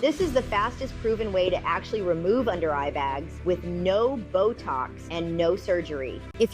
This is the fastest proven way to actually remove under eye bags with no Botox and no surgery. If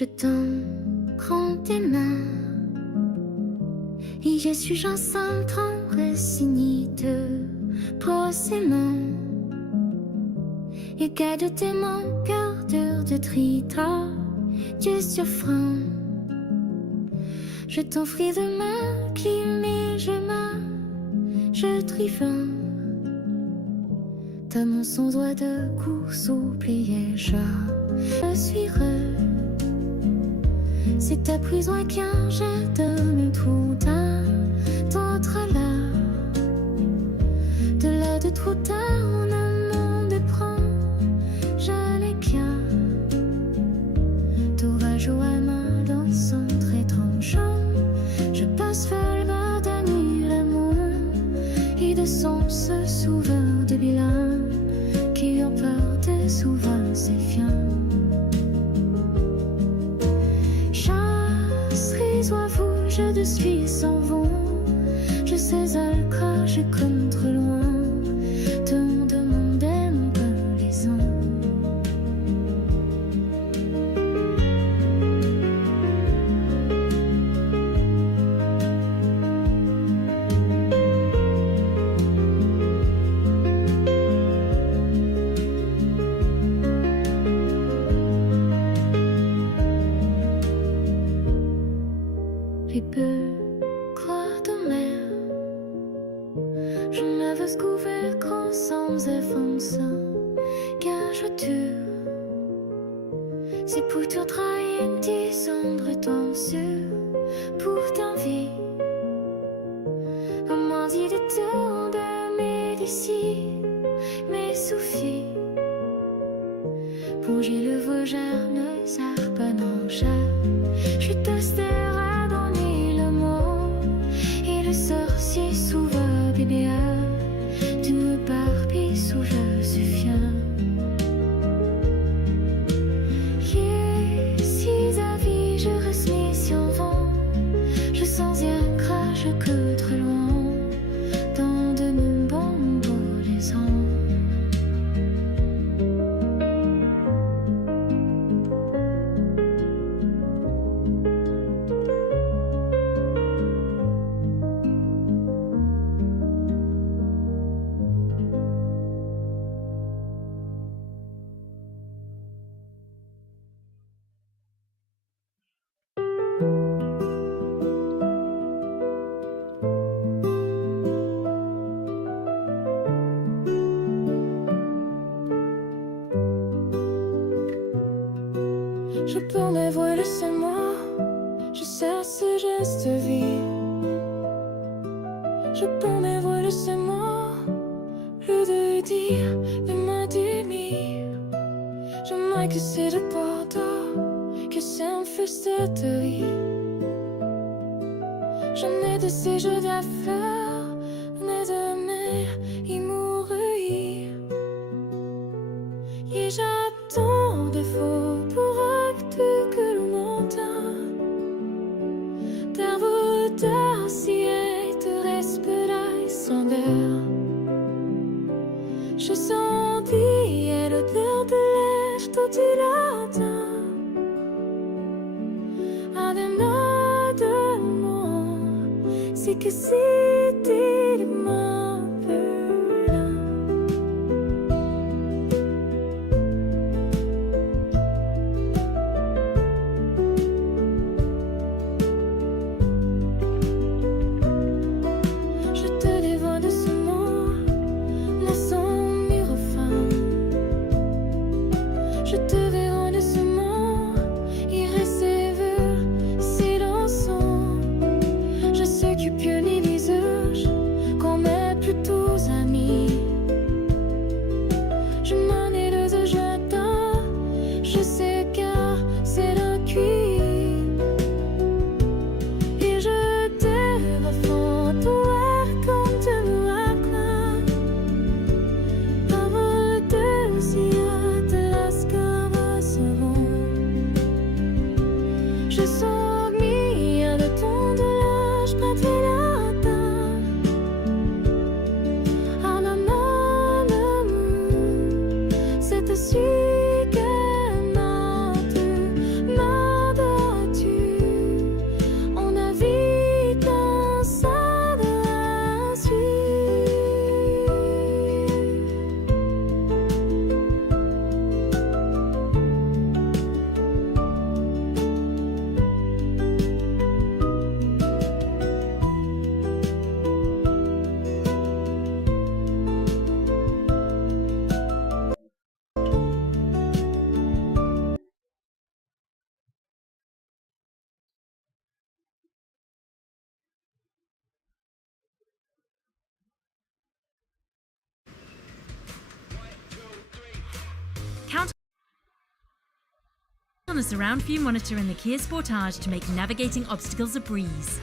Je t'en prends tes mains et je suis ensemble ton résigné de procément et garde tes mon cœur de trita Dieu souffrant. Je t'offris de ma clim et je trifant. Ta main son doigt de cou souplié, je suis heureux. C'est ta prison qui en jette le tout d'un sans se souvenir des bilans qui emportent souvent ses fiens. Chasserie, soif, je de suis sans vent. Je sais à je contre loin. Tant de monde aime pas les uns. Les peu croient en mer. Je ne veux couvrir qu'en sans effonçant. Gage-tu, c'est pour te trahir une descendre ton sûr. Pour t'envie, on m'en dit de tour de médecine, mais suffit. Plonger le voyageur ne sert pas non cher. Je testerai à donner le mot et le sorcier souvent bébé. Tu me parpilles sous je suffis. Si à vie je reste mission vent, je sens un crash que très loin, tant de mon bon les ans. Je peux me voir le seul moi, je sais ce geste de vie. Je peux me voir le seul moi, plus de dire de ma demi. Je m'aille que c'est de Bordeaux, que c'est un festival. Je n'ai de ces jeux d'affaires, n'ai de mer, il mourir. Et j'attends des faux pour acte que le montagne. Terre si elle te respire sans l'air. Je sens bien l'odeur de l'âge tout du latin. À des mots de moi, c'est que c'était le mot là. Je te dévoile de ce mot, laissant mes refrains. Je te verrai de ce mot, irrécevable, silençant. Je sais que pionnier les âges, qu'on est plutôt amis. Je m'en ai deux j'attends, je sais car c'est le cuit. Et je te refends tout air comme tu me racontes. Parole de ciel de la scarpe savon. Je sens mire de ton de l'âge pas très latin. À ma main l'amour, c'est aussi que m'as-tu. On a vite dans ça de la suite. Count on a surround view monitor in the Kia Sportage to make navigating obstacles a breeze.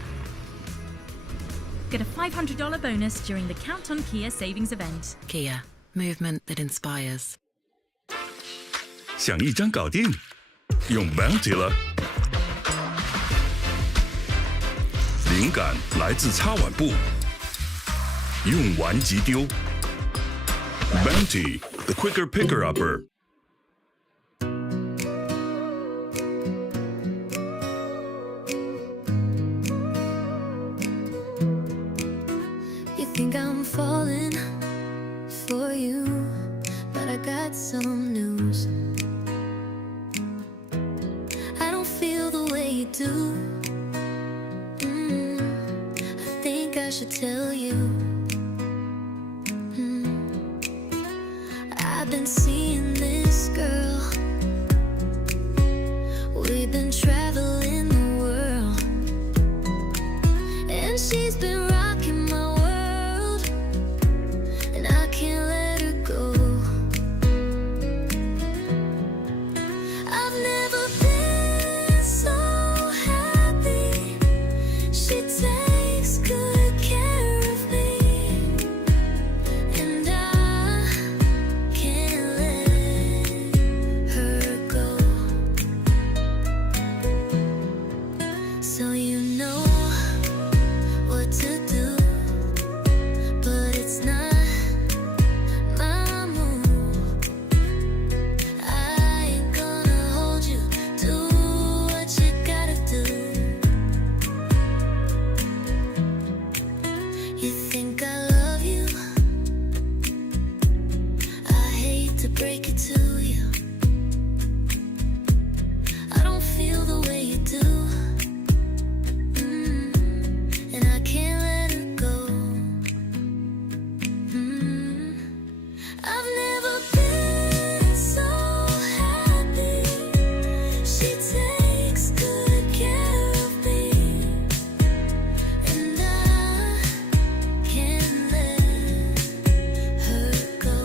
Get a $500 bonus during the Count on Kia savings event. Kia, movement that inspires. 想一张搞定，用 Bounty 了。灵感来自擦碗布，用完即丢。Bounty, the quicker picker upper. You think I'm falling for you, but I got some news. I don't feel the way you do. I think I should tell you. I've been seeing this girl. We've been traveling the world, and she's been rocking my world, and I can't let her go. I've never been so happy. She takes good care of me, and I can't let her go. So you know what to do, but it's not my move. I ain't gonna hold you, do what you gotta do. You think I love you? I hate to break it to you. I don't feel the way you do. And I can't let her go. I've never been so happy. She takes good care of me, and I can't let her go.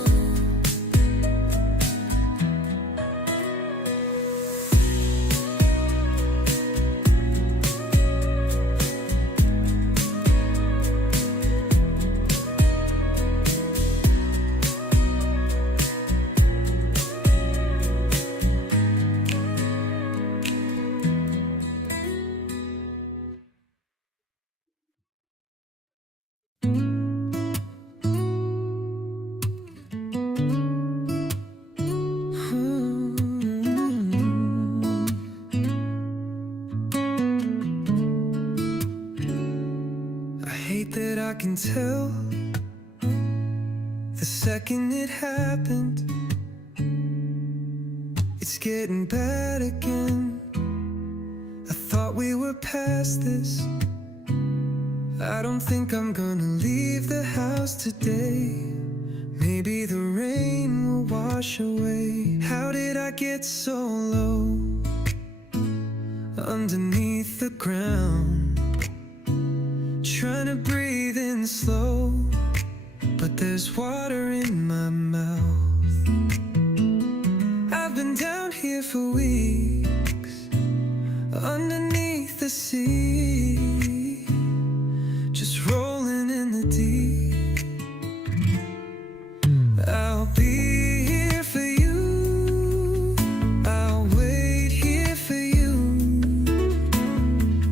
I hate that I can tell the second it happened. It's getting bad again. I thought we were past this. I don't think I'm gonna leave the house today. Maybe the rain will wash away. How did I get so low underneath the ground? Trying to breathe in slow, but there's water in my mouth. I've been down here for weeks, underneath the sea, just rolling in the deep. I'll be here for you, I'll wait here for you.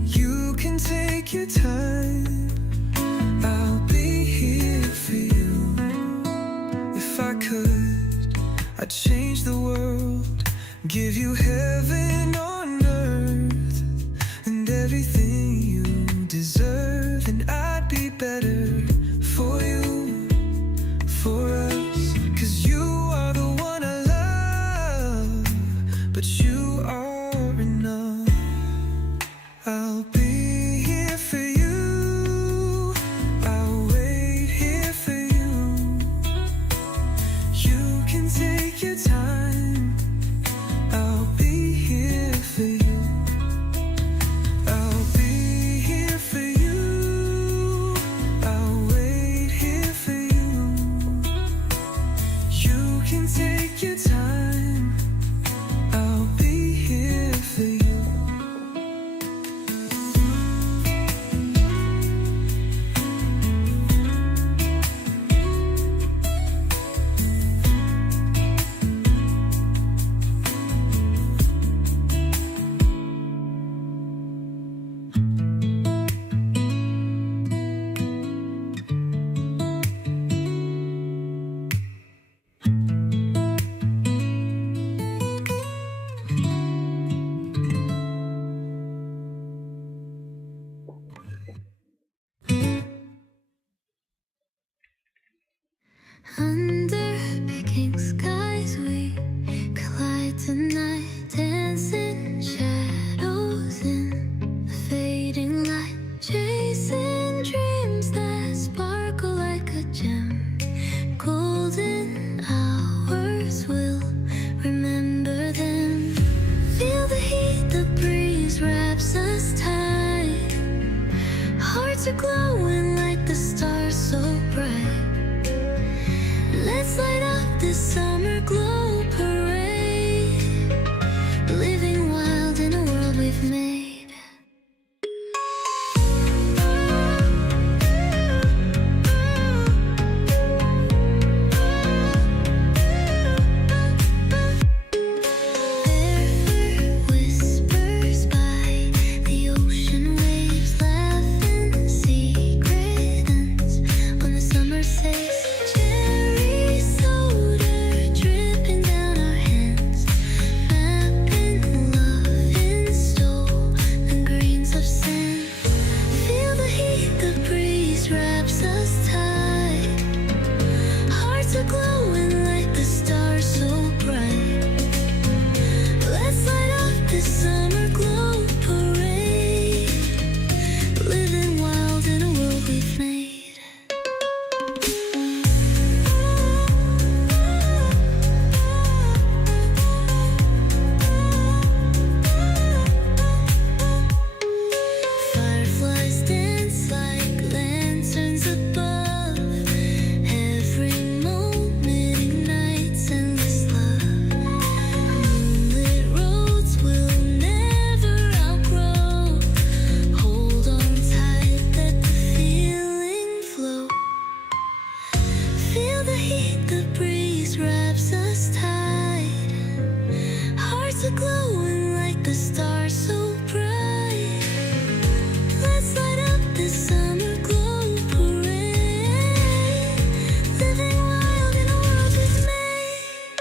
You can take your time, I'll be here for you. If I could, I'd change the world, give you heaven on earth, and everything you deserve, and I'd be better for you, for us. 'Cause you are the one I love, but you are enough. I'll be here for you, I'll wait here for you. You can take your time, I'll be here for you. I'll be here for you. Under picking skies, we collide tonight, dancing shadows in the fading light, chasing dreams that sparkle like a gem. Golden hours, will remember them. Feel the heat, the breeze wraps us tight. Hearts are glowing like the stars so bright. Let's light up this summer glow parade, living wild in a world we've made. Glowing like the stars so bright. Let's light up this summer glow parade, living wild in a world we've made. Fireflies dance like lanterns above. Every glowing like the stars so bright. Let's light up this summer glow parade, living wild in a world we've made.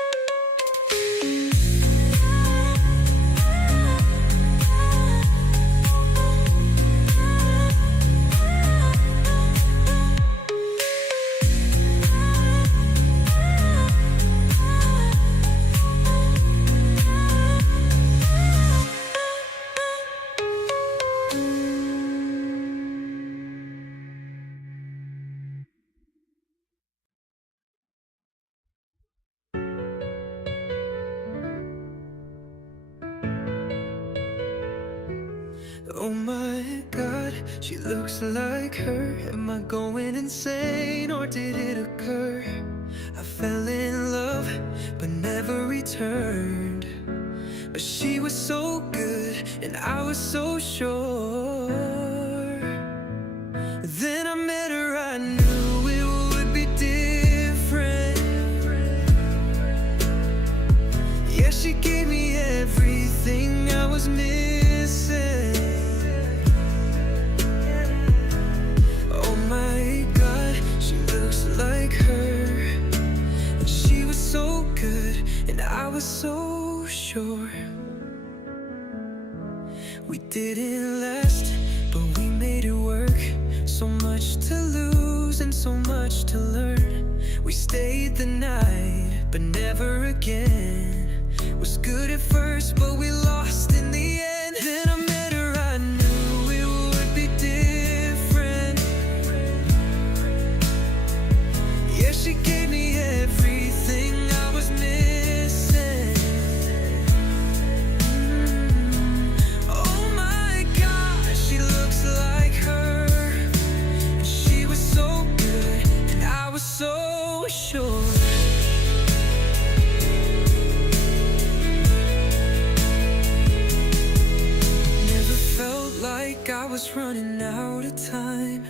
Oh my God, she looks like her. Am I going insane or did it occur? I fell in love but never returned. But she was so good and I was so sure. Then I met her, I knew it would be different. Yeah, she gave me everything I was missing. Oh my God, she looks like her. She was so good and I was so sure. We didn't last, but we made it work. So much to lose and so much to learn. We stayed the night, but never again. Was good at first, but we lost in the end. Then I met her, I knew it would be different. Yeah, she gave me everything I was missing. Oh my God, she looks like her. She was so good and I was so sure. I was running out of time,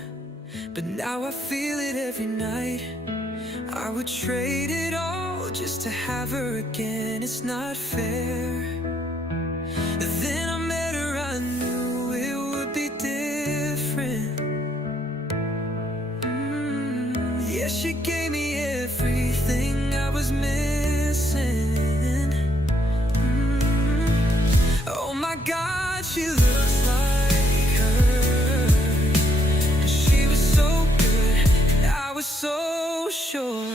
but now I feel it every night. I would trade it all just to have her again. It's not fair. Then I met her, I knew it would be different. Yeah, she gave me everything I was missing. Oh my God, she looks like her. She was so good and I was so sure.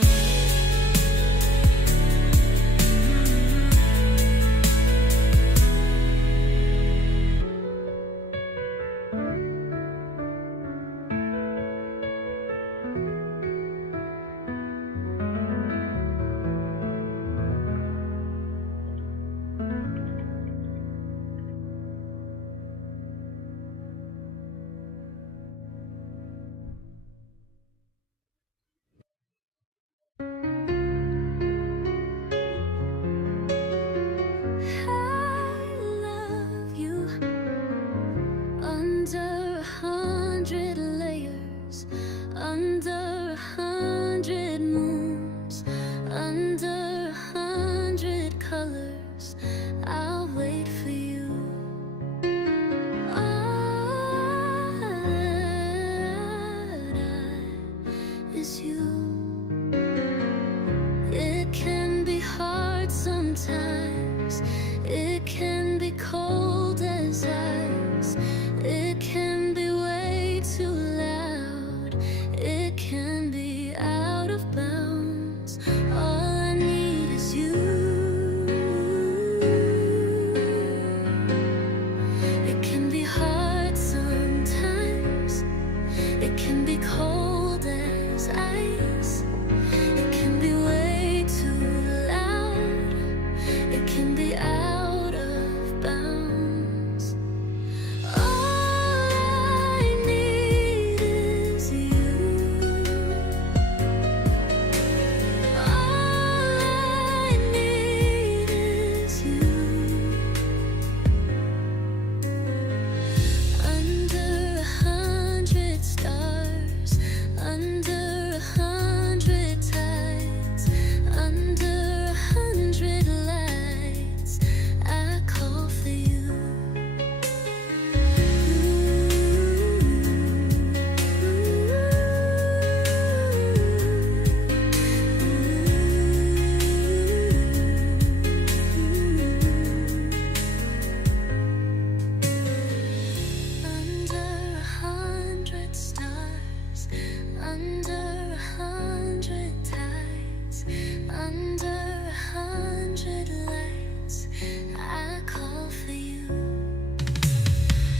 It can be cold as ice. It can be way too loud. It can be out of bounds. All I need is you. All I need is you. Under 100 stars, under 100 tides, under 100 lights, I call for you. Under 100 stars, under 100 tides, under 100 lights, I call for you.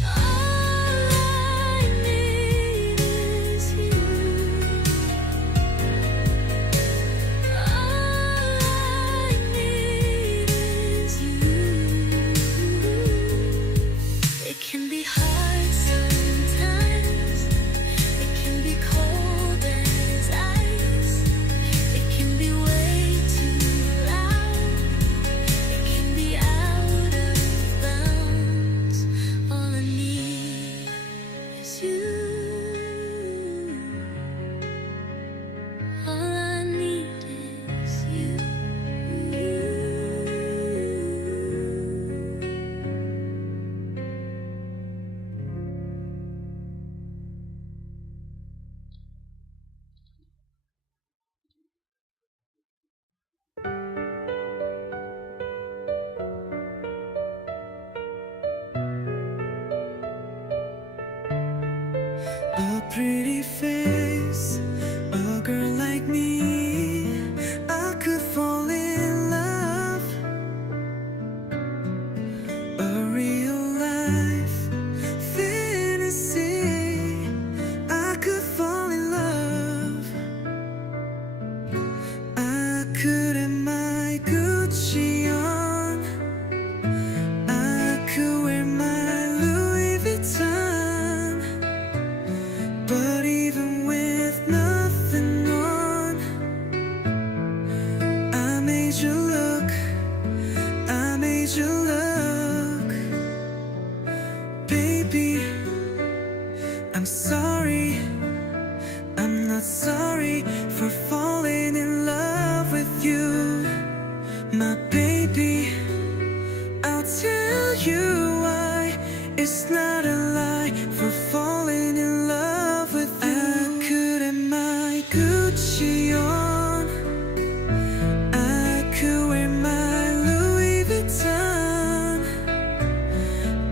All I need is you. All I need is you. It can be hard sometimes. It can be cold as ice. It can be way too loud. It can be out of bounds. All I need is you. All I need is you. A pretty face, a girl like me, I could fall in love. A real life fantasy, I could fall in love. I could have my Gucci on, I could wear my Louis Vuitton. But even with nothing on, I made you look, I made you look. Baby, I'm sorry, I'm not sorry for falling in love with you. My baby, I'll tell you why. It's not a lie for falling in love with you. I could have my Gucci on, I could wear my Louis Vuitton.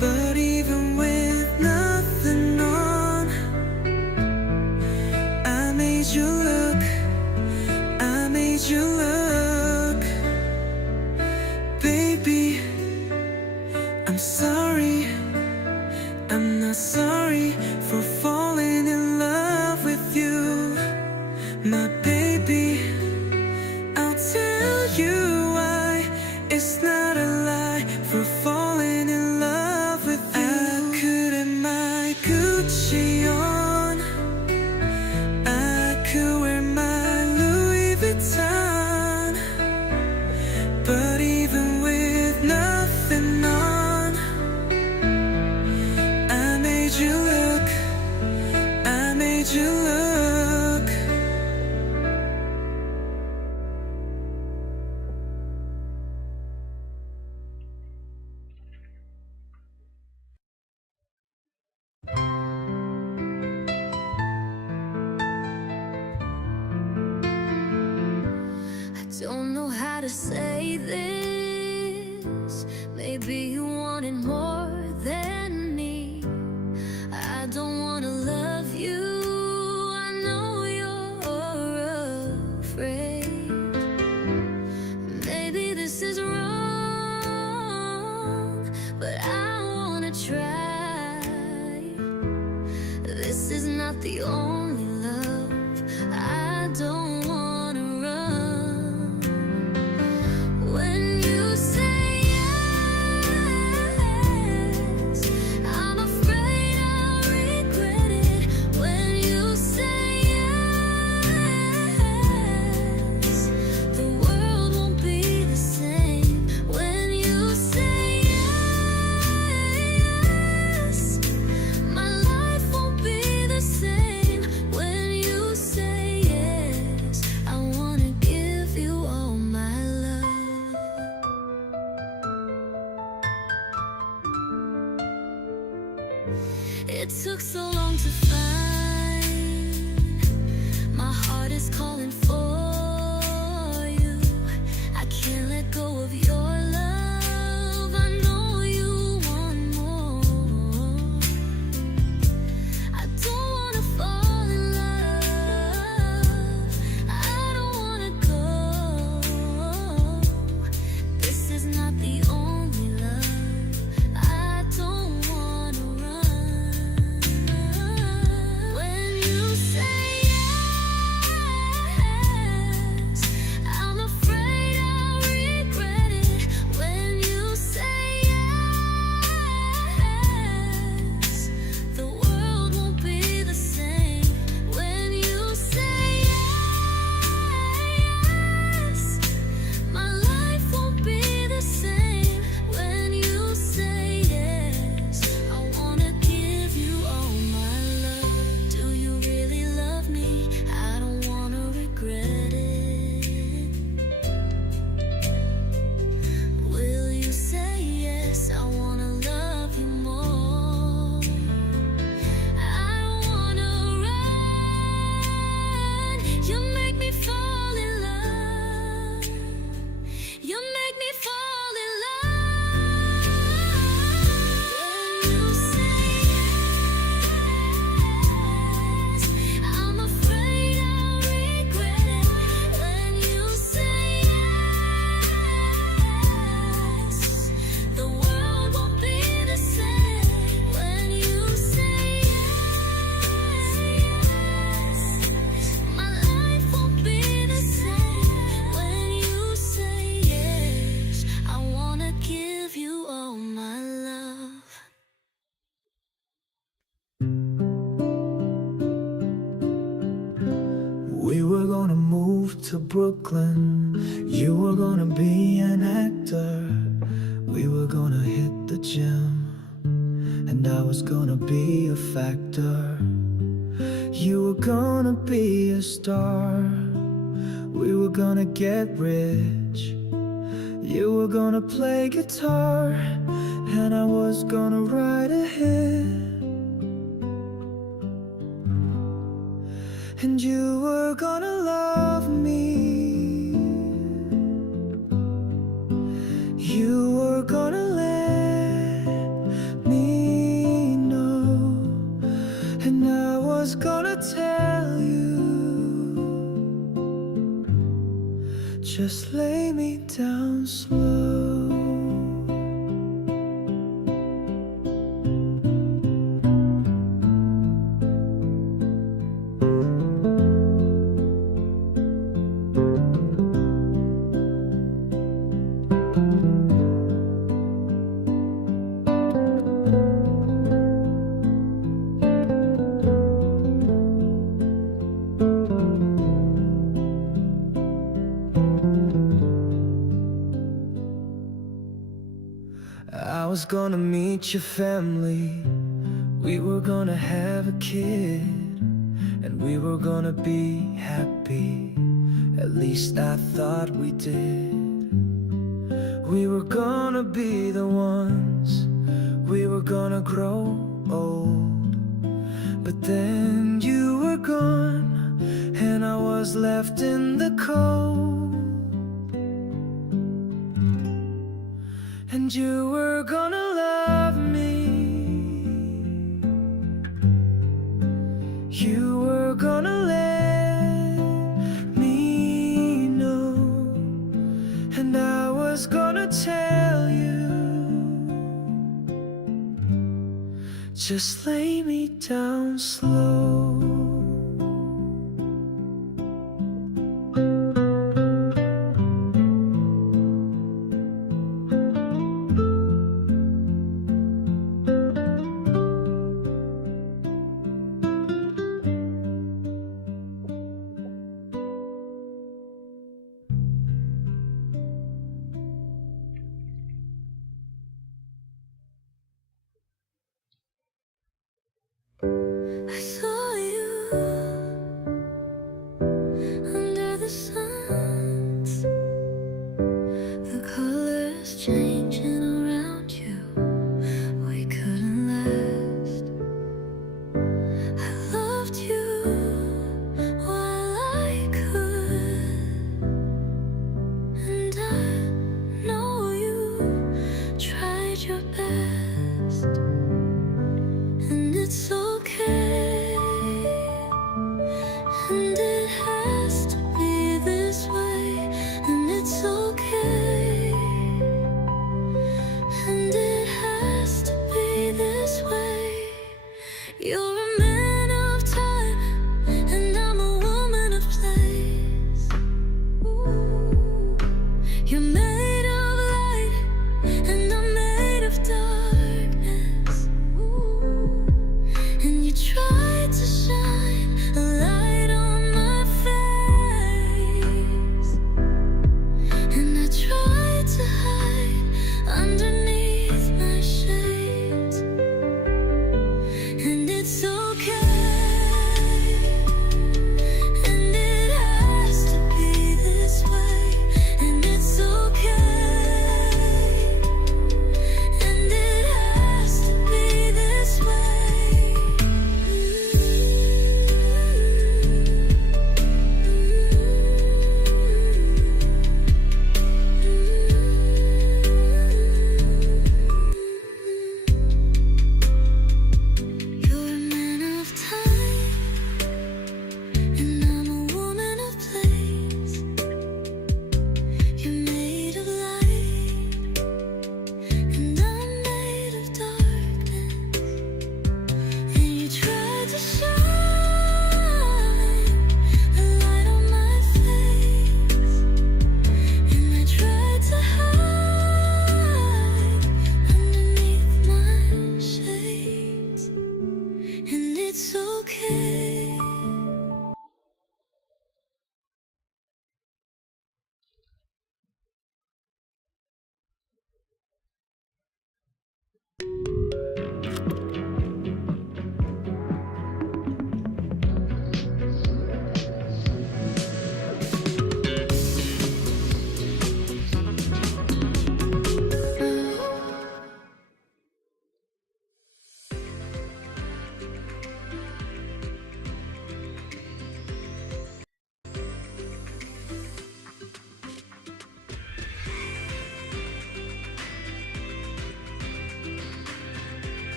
But even with nothing on, I made you look, I made you look. Baby, I'm sorry, I'm not sorry for falling in love with you. My baby, I'll tell you why. It's not a lie for falling in love with you. I could have my Gucci on, I could wear my Louis Vuitton. But even with nothing on, I made you look, I made you look. I don't know how to say this. Maybe you wanted more than me. I don't wanna love you. I know you're afraid. Maybe this is wrong, but I wanna try. This is not the only We were gonna move to Brooklyn. You were gonna be an actor. We were gonna hit the gym, and I was gonna be a factor. You were gonna be a star. We were gonna get rich. You were gonna play guitar, and I was gonna write a hit. And you were gonna love me. You were gonna let me know, and I was gonna tell you, just lay me down slow. I was gonna meet your family. We were gonna have a kid, and we were gonna be happy. At least I thought we did. We were gonna be the ones. We were gonna grow old. But then you were gone, and I was left in the cold. And you were gonna love me. You were gonna let me know, and I was gonna tell you, just lay me down slow.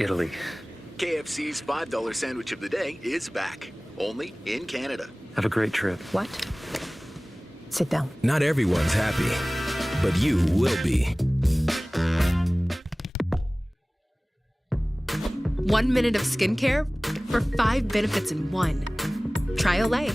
Italy. KFC's $5 sandwich of the day is back, only in Canada. Have a great trip. What? Sit down. Not everyone's happy, but you will be. 1 minute of skincare for 5 benefits in one. Try Olay.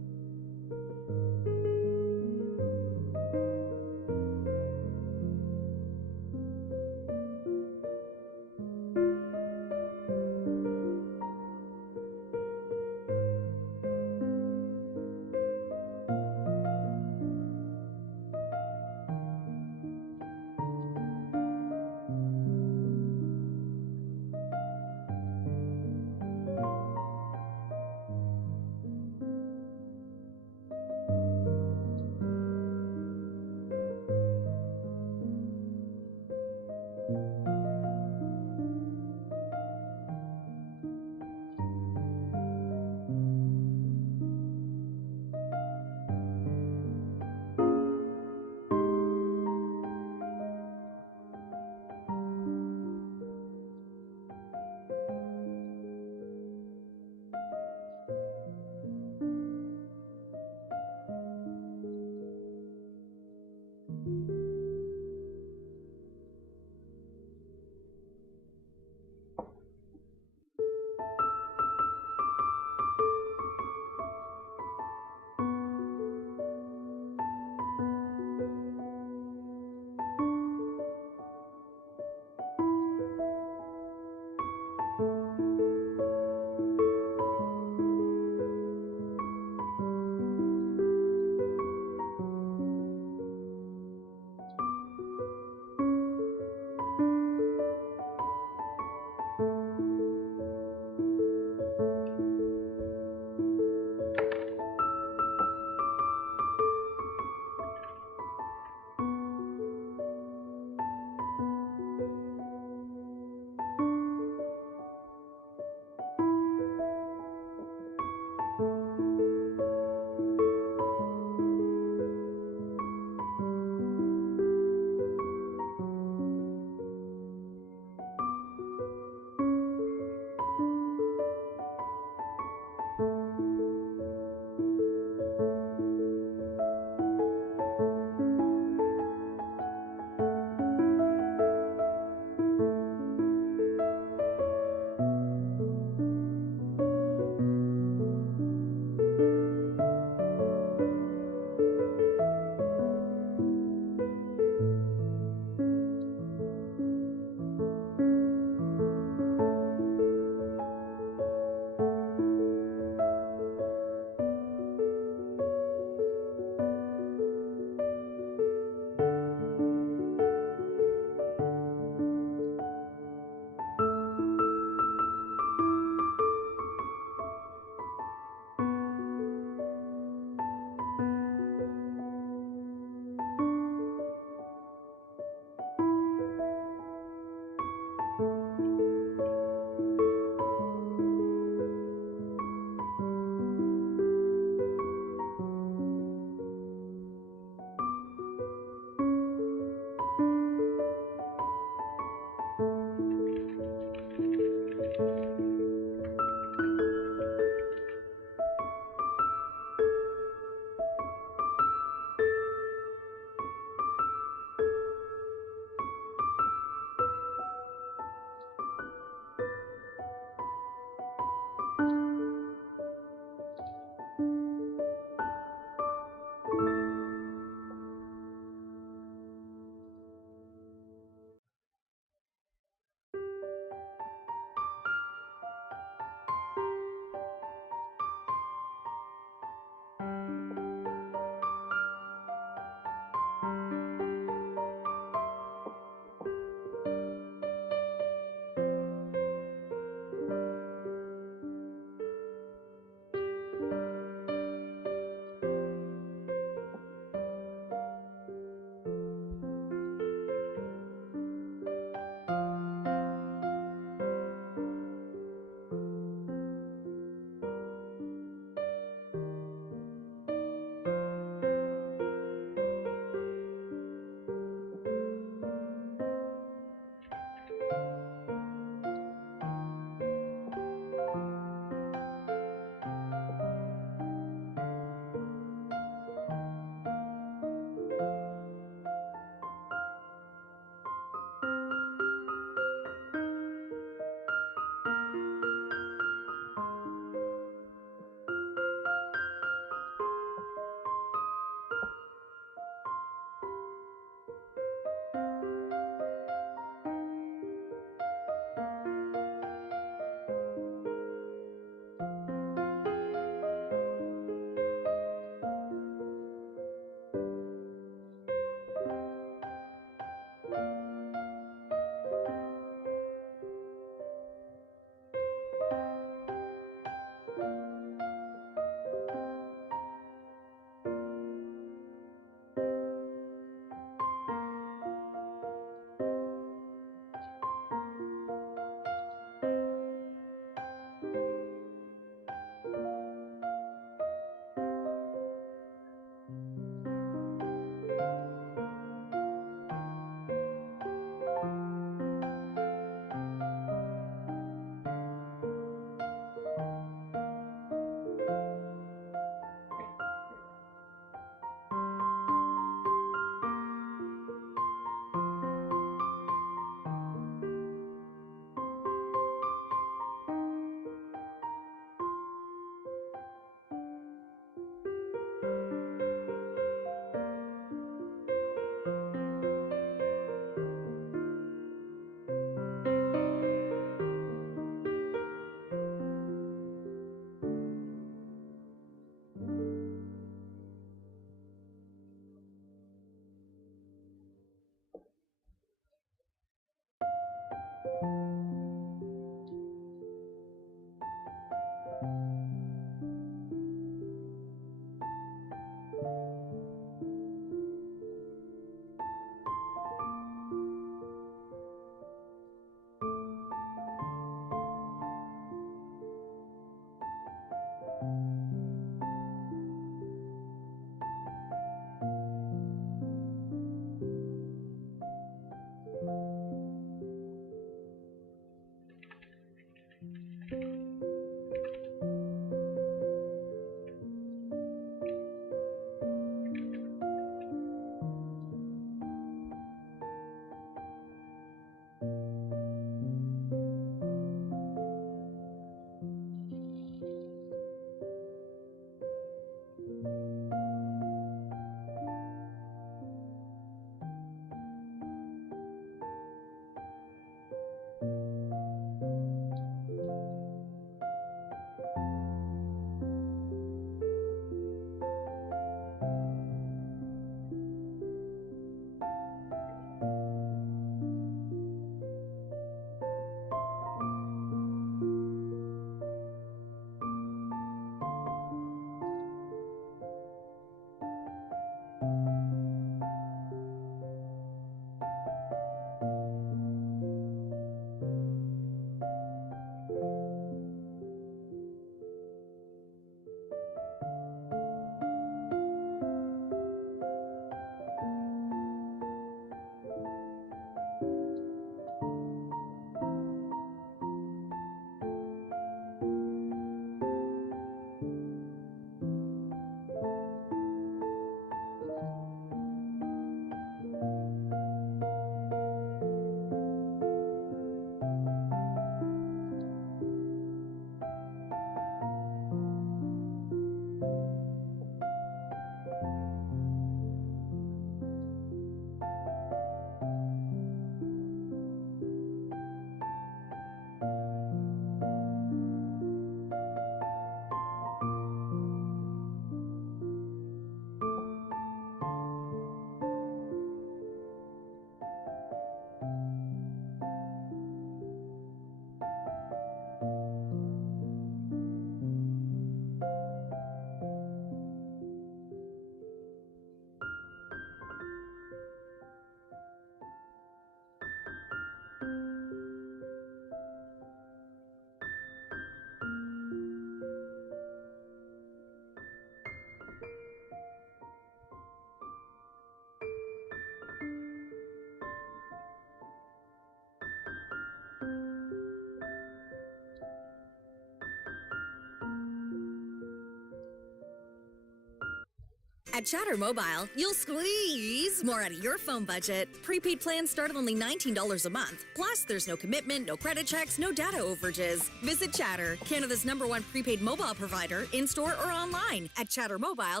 At Chatter Mobile, you'll squeeze more out of your phone budget. Prepaid plans start at only $19 a month. Plus, there's no commitment, no credit checks, no data overages. Visit Chatter, Canada's #1 prepaid mobile provider, in-store or online at Chatter Mobile.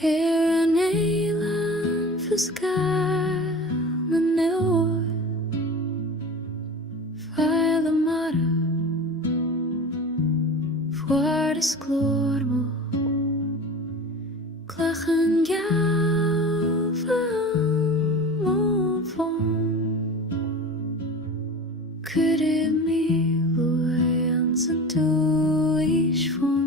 Here in Nederland verschijnen eeuwen vuile marren voor de skloormo klagen jou van Kure mi loyan zijn toeis van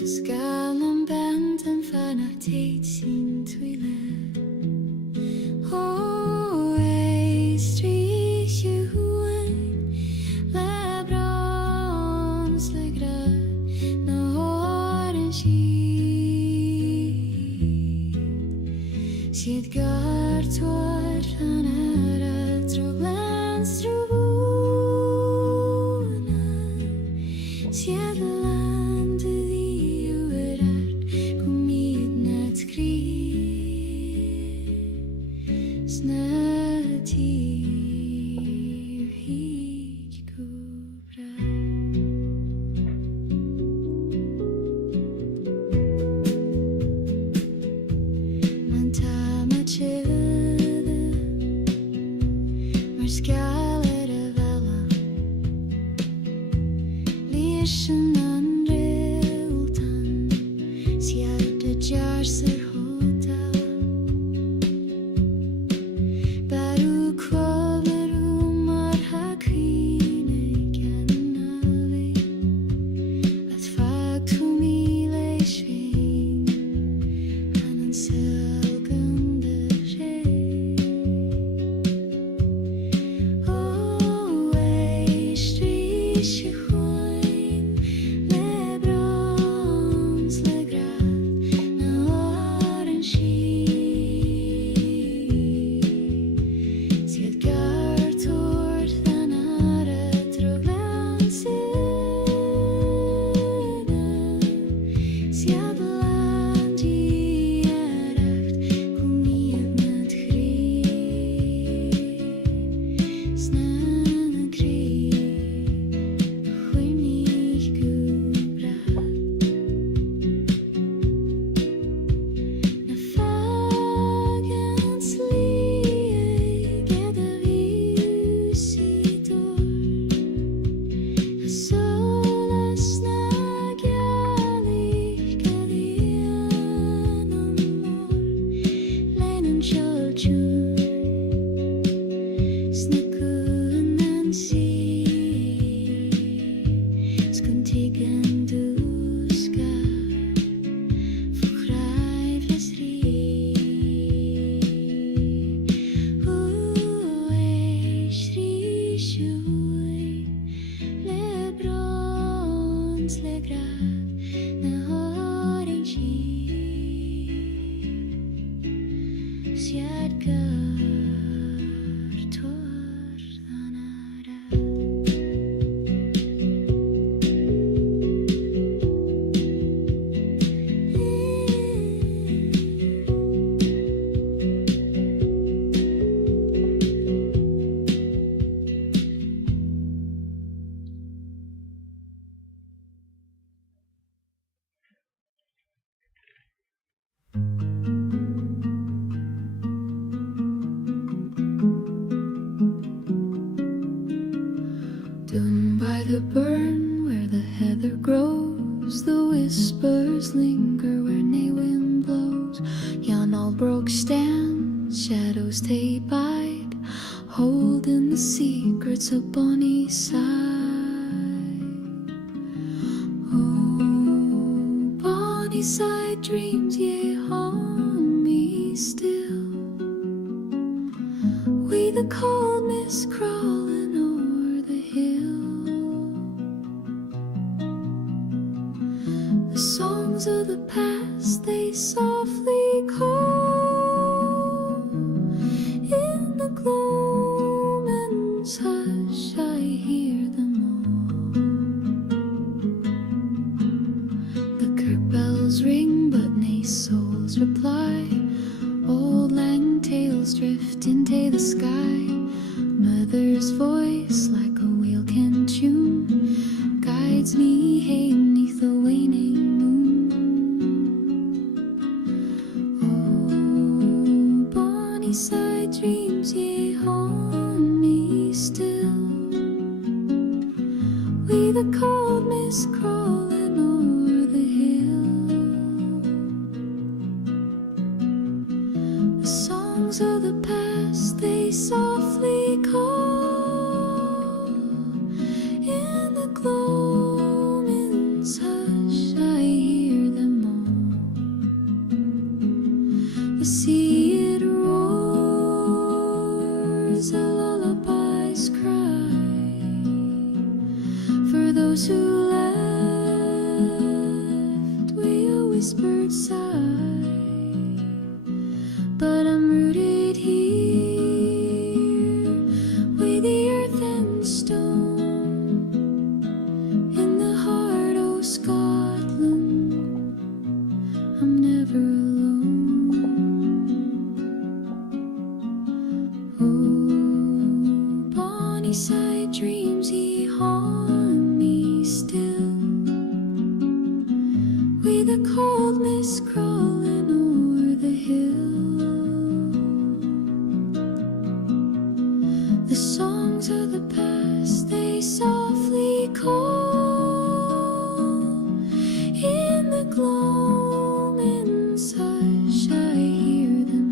Fiscal and bent and fanatid sin twile Siedgar tårarna trobans trobuna Siedland vi urat komidnattskrig Snativ hik kubra Scarlet of alla Lishen andre ultan Siarda jarser hota Baru kvaveru marhakine kanale At faktumile sving Anan selgande Down by the burn where the heather grows, the whispers linger where nae wind blows. Yon all broke stand, shadows they bide, holding the secrets of bonny side. Oh, bonny side dreams ye haunt me still. We the cold mist crawling o'er the hill. The songs of the past they softly call. In the gloaming's hush I hear them all. The kirk bells ring but nae souls reply. Old lang tales drift into the sky. Mother's voice like a wheel can tune guides me hey neath the waning moon. Oh, bonny side dreams ye haunt me still. We the cold mist crawling o'er the hill. The songs of the past they softly call. In the gloaming's hush I hear them all. The sea it roars, the lullabies cry for those who left. We a whispered sigh. but I'm rooted here with the earth and stone in the heart of Scotland. I'm never alone. Oh, bonny side dreams ye haunt me still, with the coldness crawling o'er the hill. The songs of the past, they softly call. In the gloaming's hush, I hear them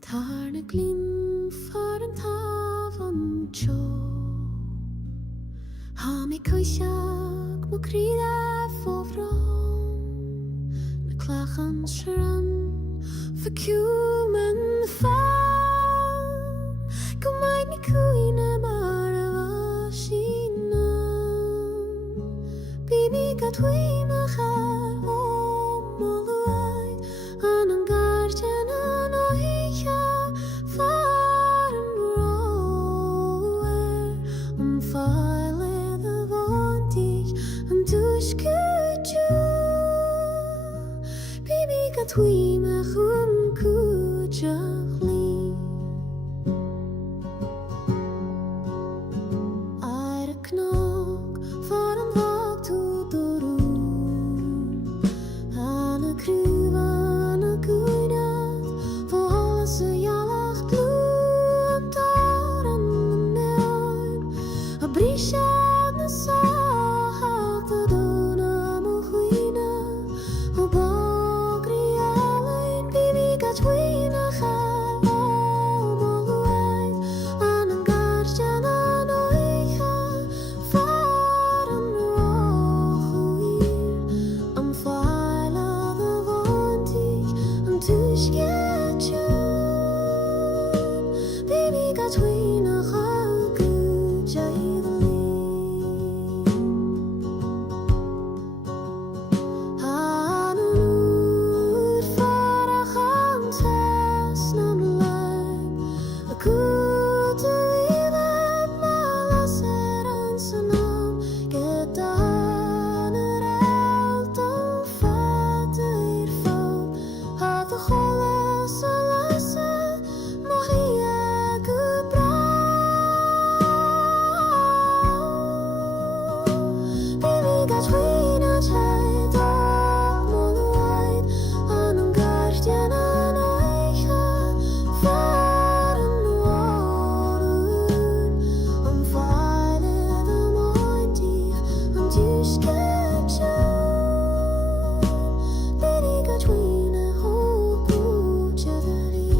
Tar na glyn for an tafon cho, ha me coisiach mo crida fo vrom, na clachan shran for cuman fan, go mai ni cuina maravashina, bibi gatwi machar o moluai, anam garjan anoicha far and rower, file the vantage and tushkuju, bibi gatwi machum kujahli. I'd a knock for an vag to the room, and a crew and a good for all us a yalach blue and tar and the milk, a brishad na sahak the dona mohuina, a bagri alain bibi gatwina chal moluai, an garjan anoicha far and rohuir, am file the vantage and tushketju, baby gatwina chal kujaidli. Hanur farachan tes nam lag, a kutelivet malaseran sanam, gedaner elton fatir fal, had the cholas alasa, mohia gubra. Baby gatwina chai dog moluait, anam gardian anoicha far and water, am file the mointy, am tushketju, baby gatwina hopu jadari.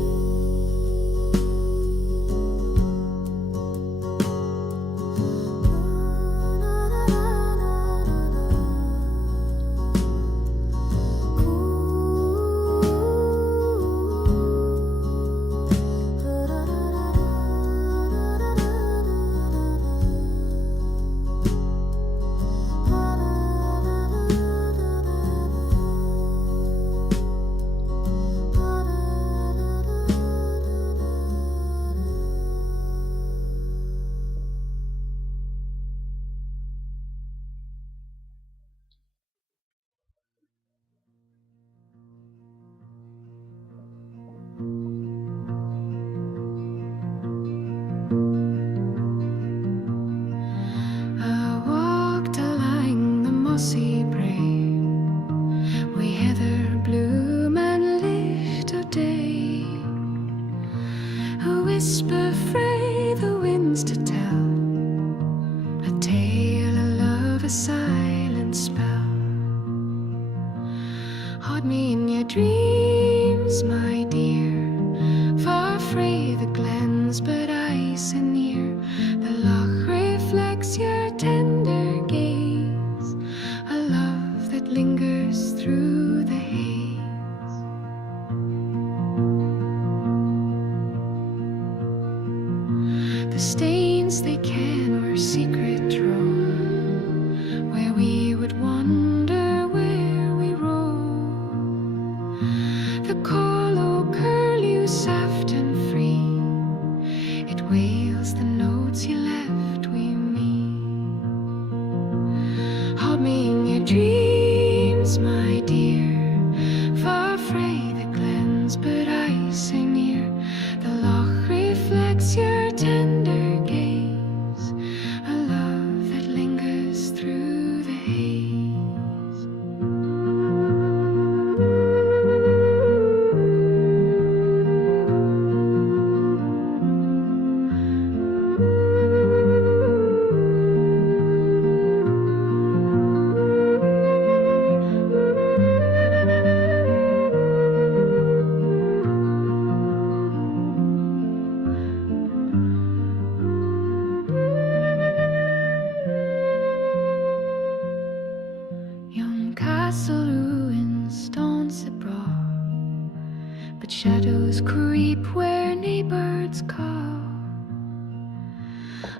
I walked along the mossy brae, we heather bloom and lift of day, a whisper frae the winds to tell, a tale of love, a silent spell. Hold me in your dreams, my dear, far frae the glens, but I so near. The loch reflects your tender gaze, The colo curlew soft and free, it wails the notes you left with me. Hold me in your dreams, my dear, far frae the glens, but I say near. The loch reflects your tender gaze, a love that lingers through the haze. Young castle ruins don't sit broad, but shadows creep where nae birds call.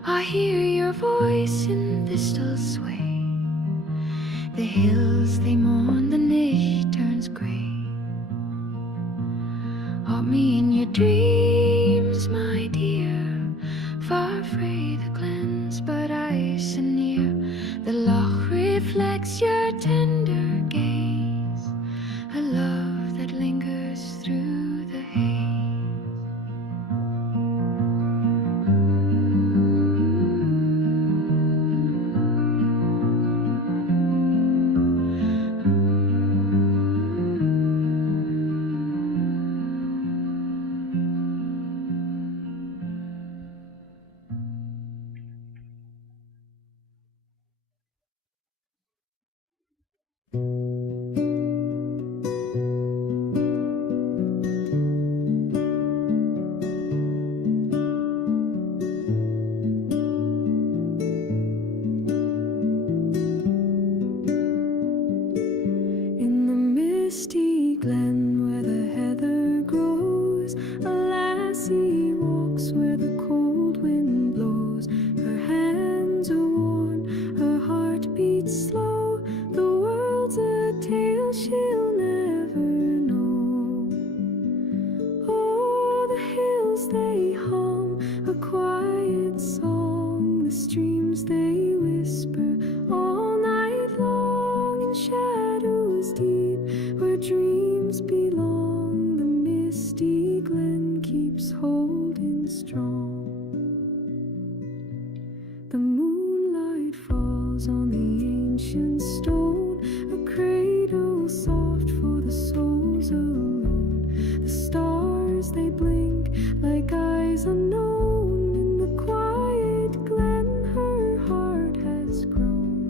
I hear your voice in thistles sway, the hills they mourn, the night turns grey. Hold me in your dreams, my dear, far frae the glens, but I so near. The loch reflects your tender gaze, a love that lingers through the haze. In the misty glen where the heather grows, a lassie walks where the cold wind blows. Her hands are worn, her heart beats slow. The world's a tale she'll never know. Oh, the hills they hum a quiet song, the streams they whisper all night long. In shadows deep where dreams belong, the misty glen keeps holding strong. The moonlight falls on the ancient stone, a cradle soft for the souls alone. The stars they blink like eyes unknown. In the quiet glen her heart has grown.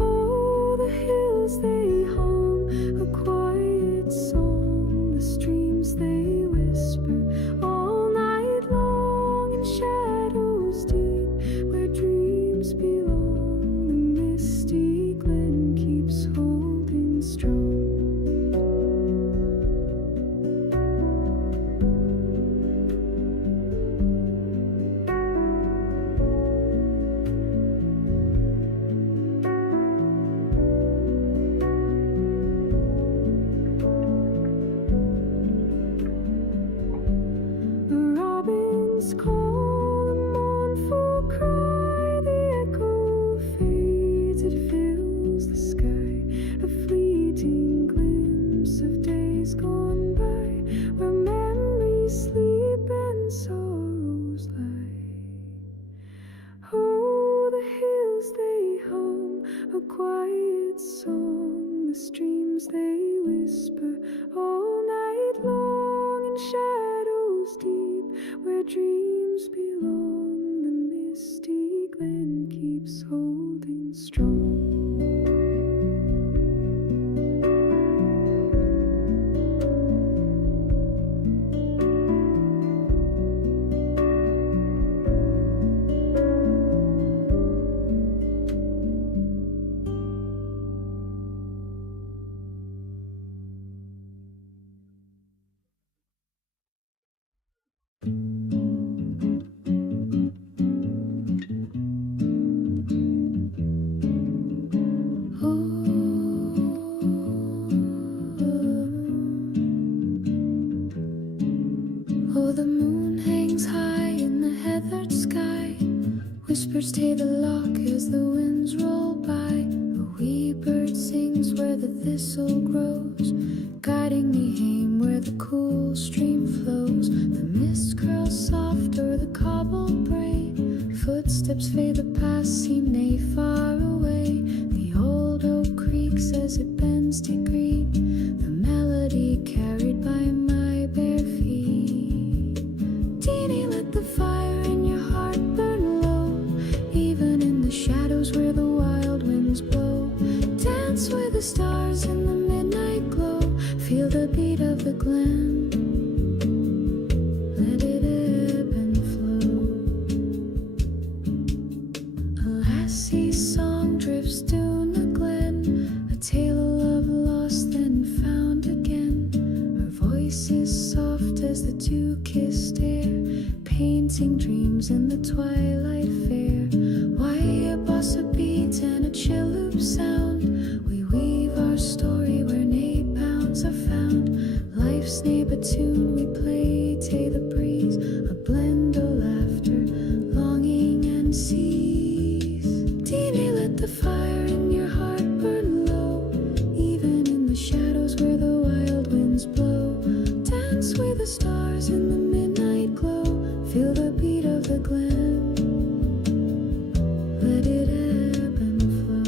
Oh, the hills they hum a quiet song, the streams they whisper all night long. In shadows deep where dreams belong, the misty glen keeps holding strong. The robins call a mournful cry, the echo fades, it fills the sky. A fleeting glimpse of days gone by, where memories sleep and sorrows lie. Oh, the hills they hum a quiet song, the streams they whisper all night long. In shadows deep where dreams belong, the misty glen keeps holding strong. Tay the lock as the winds roll by. A wee bird sings where the thistle grows, guiding me home where the cool stream flows. The mist curls soft o'er the cobbled brae. Footsteps fade the past, seem nae far away. The old oak creaks as it bends to greet the melody carried by my bare feet. Teeny, let the fire in your heart burn low, even in the shadows where the wild winds blow. Dance with the stars in the midnight glow. Feel the beat of the glen. Let it ebb and flow. A lassie's song drifts down the glen, a tale of love lost then found again. Her voice is soft as the dew-kissed air, painting dreams in the twilight fair. Why a bossa beat and a chilloop sound? We weave our story where nae bounds are found. Life's nae but tune we play, tay the breeze, a blend of laughter, longing and seas. Teeny, let the fire in your heart burn low, even in the shadows where the wild winds blow. Dance with the stars in the midnight glow. Feel the beat of the glen. Let it ebb and flow.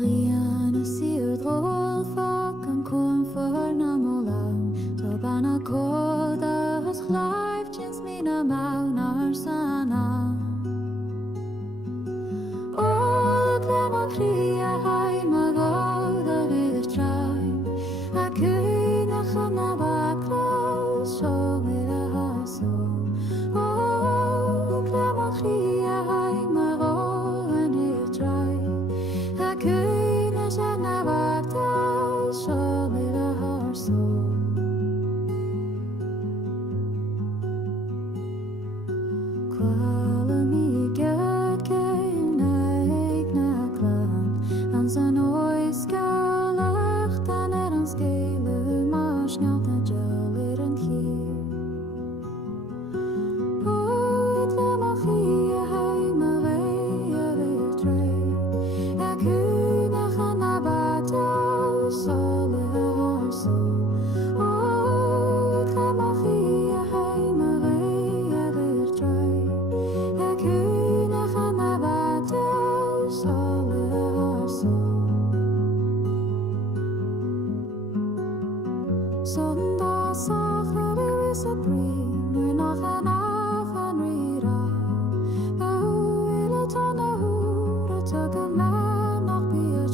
Rien aussi drôle fuck en kon för namolan. Så bana koda hos life känns mina magnar sana. Och glömma fria heima goda vid trai. Jag kunde känna bakgrund så vill jag ha så. Och glömma fria heima goda vid trai. Jag kunde känna bakgrund så vill jag ha så. Kvala mi gött keina egna klan. Hans en oiska lachtan han skele mars njalta jalir en kier. Uitle magia heima veia weer trei. Jag kunde känna bakgrund så vill jag ha så. Uitle magia heima veia weer trei. Jag kunde känna bakgrund så vill jag ha så. Söndagssaker i vissa brin, nu nachen av en rira. Jag ville ta na hur och ta en man och bia.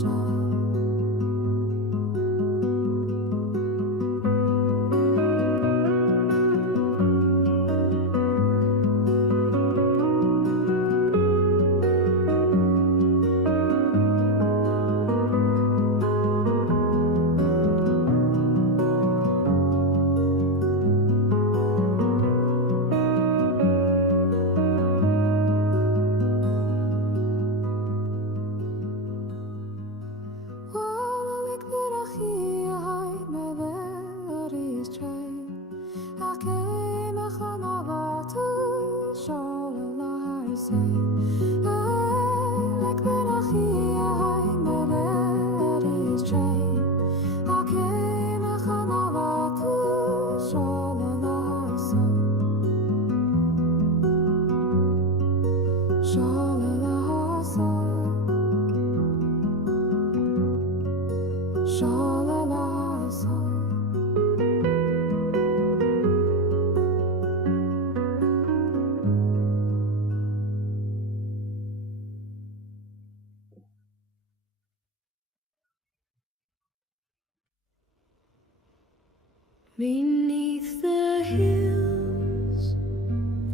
Beneath the hills,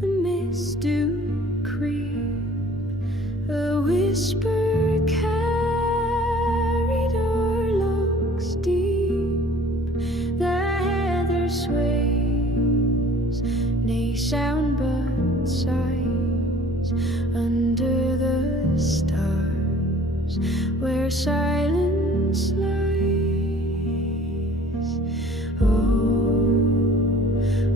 the mist do creep. A whisper carried our locks deep. The heather sways, nay sound but sighs under the stars where silence lies.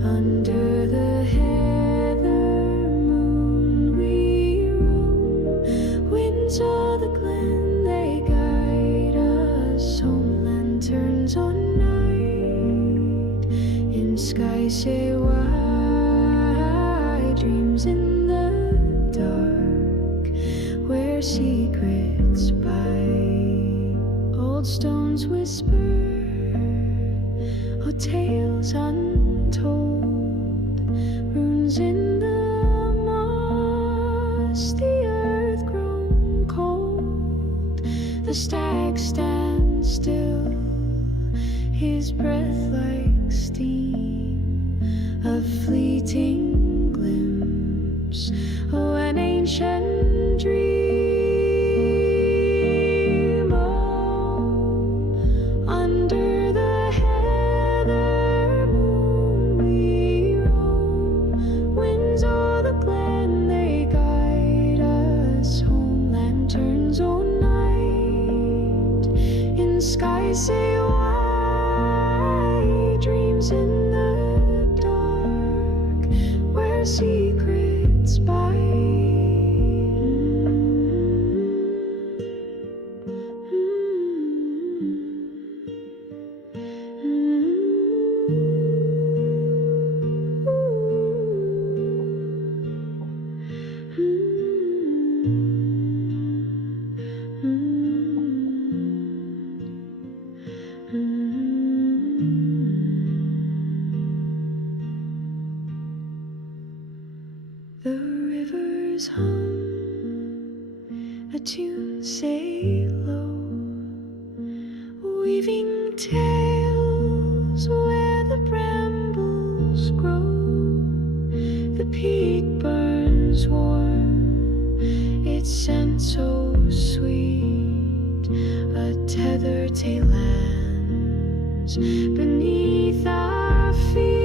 Under the heather moon we roam. Winds of the glen, they guide us home. Lanterns on night in sky say why. Dreams in the dark where secrets bite. Old stones whisper, oh, tales untold. Runes in the moss, the earth grown cold. The stag stands still, his breath like steam. A fleeting glimpse, oh, an ancient dream. Oh, under the heather moon we roam. Winds of the glen, they guide us home. Lanterns all night in sky say why. Dreams in the dark where secrets bite. The rivers hum a tune say low, weaving tales where the brambles grow. The peak burns warm, its scent so sweet. A tethered tail lands beneath our feet.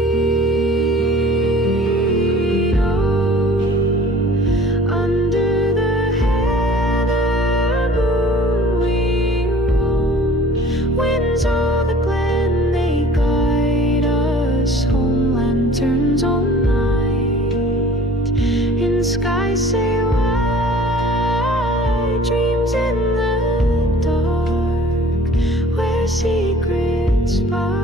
Sky say why. Dreams in the dark where secrets lie.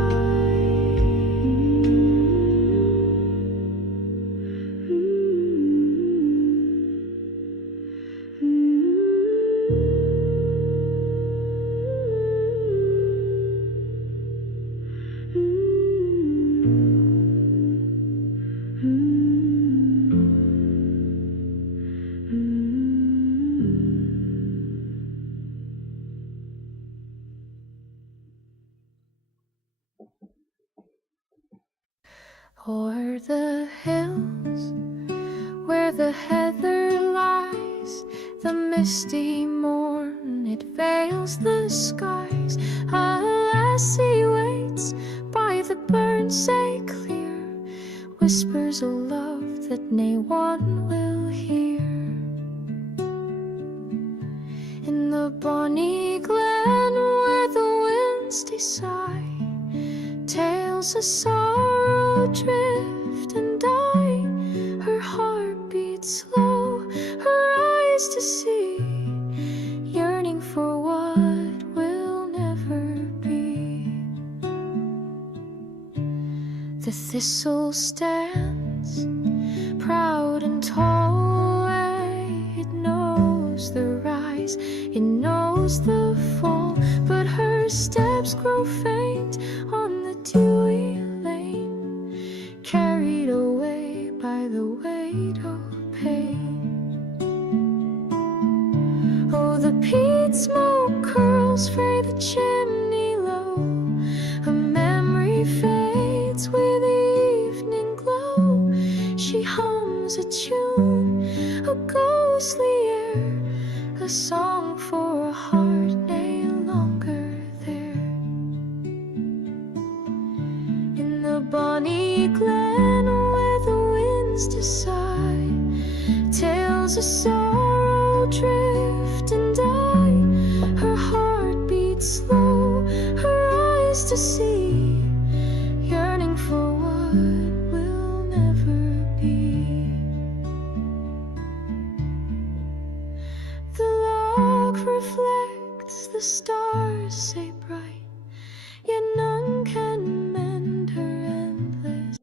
O'er the hills where the heather lies, the misty morn, it veils the skies. A lassie waits by the burn say clear, whispers a love that nae one will hear. In the bonny glen where the winds decide, tales of sorrow drift and die. Her heart beats low, her eyes to see, yearning for what will never be. The thistle stands proud and tall, it knows the rise, it knows the fall, but her steps grow faint on the dewy lane, carried away by the weight of pain. Oh, the peat smoke curls frae the chimney low, a memory fades fills the air, a song for a heart no longer there. In the bonny glen where the winds decide, tales of sorrow drift and die. Her heart beats slow, her eyes to see, yearning for what will never be. The log reflects the stars say bright, yet none can mend her endless.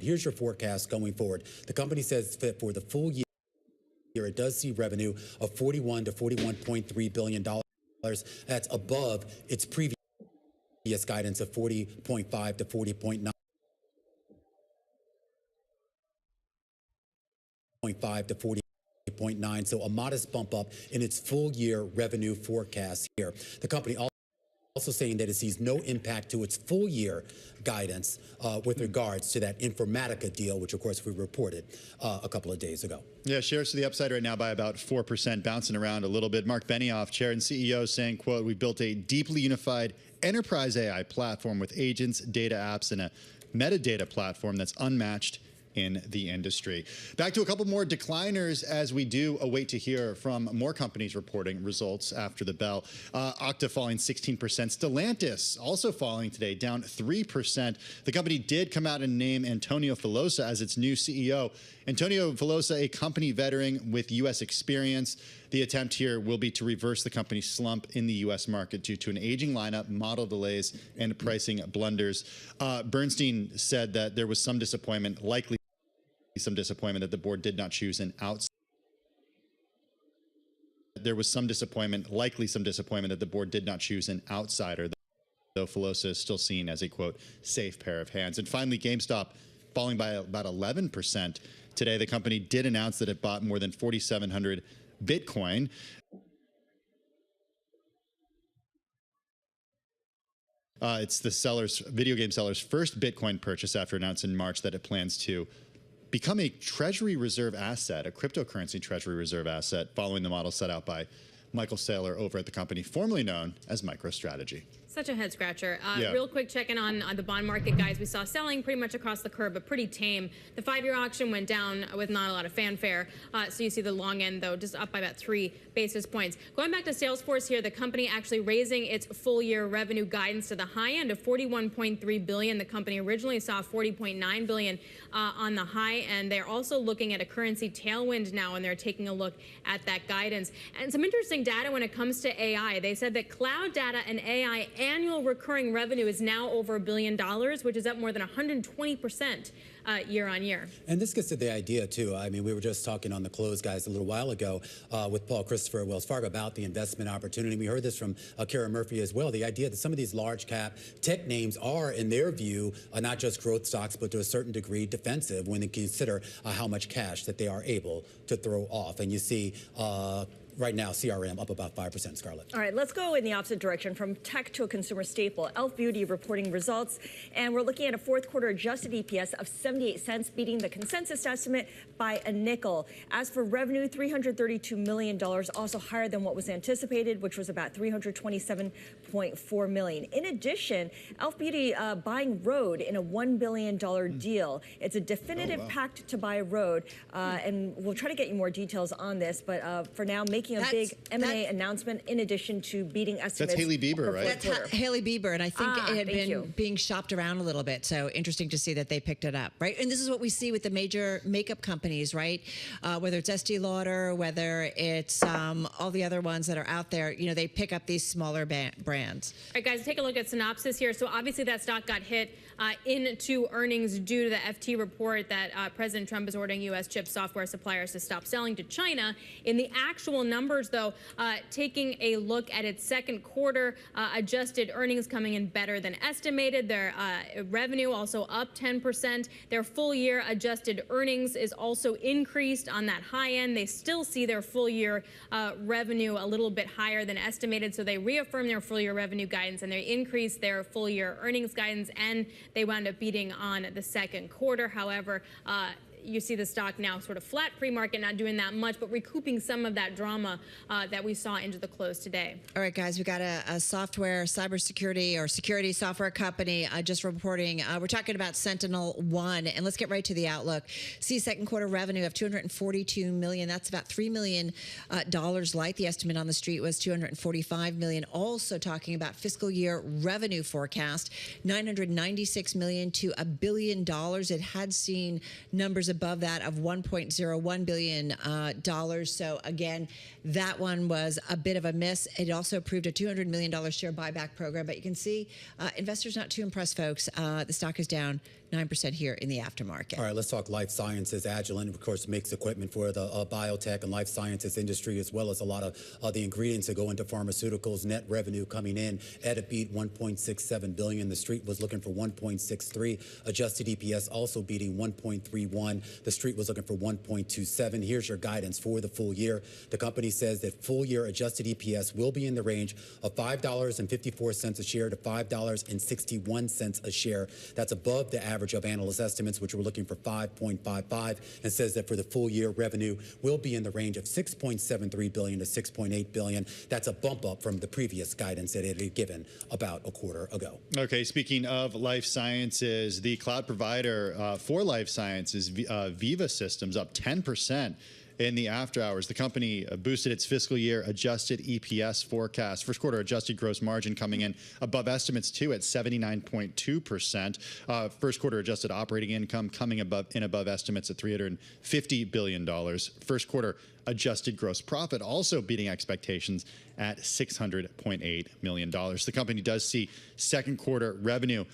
Here's your forecast going forward. The company says that for the full year, it does see revenue of $41 to $41.3 billion. That's above its previous guidance of 40.5 to 40.9. 0.5 to 40.9, so a modest bump up in its full year revenue forecast here. The company also saying that it sees no impact to its full year guidance with regards to that Informatica deal, which of course we reported a couple of days ago. Yeah, shares to the upside right now by about 4%, bouncing around a little bit. Mark Benioff, chair and CEO, saying, quote, "We built a deeply unified enterprise AI platform with agents, data apps, and a metadata platform that's unmatched in the industry." Back to a couple more decliners as we do await to hear from more companies reporting results after the bell. Okta falling 16%. Stellantis also falling today, down 3%. The company did come out and name Antonio Filosa as its new CEO. Antonio Filosa, a company veteran with U.S. experience. The attempt here will be to reverse the company's slump in the U.S. market due to an aging lineup, model delays, and pricing blunders. Bernstein said that there was some disappointment, likely some disappointment that the board did not choose an outsider. There was some disappointment, likely some disappointment that the board did not choose an outsider, though Filosa is still seen as a, quote, safe pair of hands. And finally, GameStop falling by about 11%. Today, the company did announce that it bought more than 4,700 Bitcoin. It's the video game seller's first Bitcoin purchase after announcing in March that it plans to become a treasury reserve asset, a cryptocurrency treasury reserve asset, following the model set out by Michael Saylor over at the company formerly known as MicroStrategy. Such a head scratcher. Yeah. Real quick check in on the bond market, guys. We saw selling pretty much across the curve, but pretty tame. The 5-year auction went down with not a lot of fanfare. So you see the long end, though, just up by about 3 basis points. Going back to Salesforce here, the company actually raising its full year revenue guidance to the high end of $41.3 billion. The company originally saw $40.9 billion on the high end. They're also looking at a currency tailwind now, and they're taking a look at that guidance. And some interesting data when it comes to AI. They said that cloud data and AI annual recurring revenue is now over $1 billion, which is up more than 120% year on year. And this gets to the idea, too. I mean, we were just talking on the close, guys, a little while ago with Paul Christopher at Wells Fargo about the investment opportunity. We heard this from Kara Murphy as well, the idea that some of these large cap tech names are, in their view, not just growth stocks, but to a certain degree defensive when they consider how much cash that they are able to throw off. And you see right now, CRM up about 5%, Scarlett. All right, let's go in the opposite direction from tech to a consumer staple. e.l.f. Beauty reporting results, and we're looking at a fourth quarter adjusted EPS of 78 cents, beating the consensus estimate by a nickel. As for revenue, $332 million, also higher than what was anticipated, which was about $327.4 million. In addition, e.l.f. Beauty buying Rode in a $1 billion deal. It's a definitive pact to buy Rode, and we'll try to get you more details on this, but for now, making a big M&A announcement in addition to beating estimates. That's Hailey Bieber, right? That's Hailey Bieber, and I think it had been being shopped around a little bit, so interesting to see that they picked it up, right? And this is what we see with the major makeup companies, right? Whether it's Estee Lauder, whether it's all the other ones that are out there, you know, they pick up these smaller brands. All right, guys, take a look at Synopsys here. So obviously that stock got hit into earnings due to the FT report that President Trump is ordering U.S. chip software suppliers to stop selling to China. In the actual numbers, though, taking a look at its second quarter, adjusted earnings coming in better than estimated. Their revenue also up 10%. Their full year adjusted earnings is also increased on that high end. They still see their full year revenue a little bit higher than estimated, so they reaffirm their full year revenue guidance and they increase their full year earnings guidance, and they wound up beating on the second quarter. However, you see the stock now sort of flat pre-market, not doing that much, but recouping some of that drama that we saw into the close today. All right, guys, we got a software, cybersecurity or security software company just reporting. We're talking about SentinelOne, and let's get right to the outlook. See second quarter revenue of $242 million. That's about $3 million light. The estimate on the street was $245 million. Also talking about fiscal year revenue forecast, $996 million to $1 billion. It had seen numbers above that of $1.01 billion. So again, that one was a bit of a miss. It also approved a $200 million share buyback program, but you can see investors not too impressed, folks. The stock is down 9% here in the aftermarket. All right, let's talk life sciences. Agilent, of course, makes equipment for the biotech and life sciences industry, as well as a lot of the ingredients that go into pharmaceuticals. Net revenue coming in at a beat, $1.67 billion. The street was looking for $1.63. Adjusted EPS also beating $1.31. The street was looking for $1.27. Here's your guidance for the full year. The company says that full year adjusted EPS will be in the range of $5.54 a share to $5.61 a share. That's above the average of analyst estimates, which were looking for 5.55, and says that for the full year revenue will be in the range of $6.73 billion to $6.8 billion. That's a bump up from the previous guidance that it had given about a quarter ago. Okay, speaking of life sciences, the cloud provider for life sciences, Viva Systems, up 10% in the after hours. The company boosted its fiscal year adjusted EPS forecast. First quarter adjusted gross margin coming in above estimates too at 79.2%. First quarter adjusted operating income coming above estimates at $350 billion. First quarter adjusted gross profit also beating expectations at $600.8 million. The company does see second quarter revenue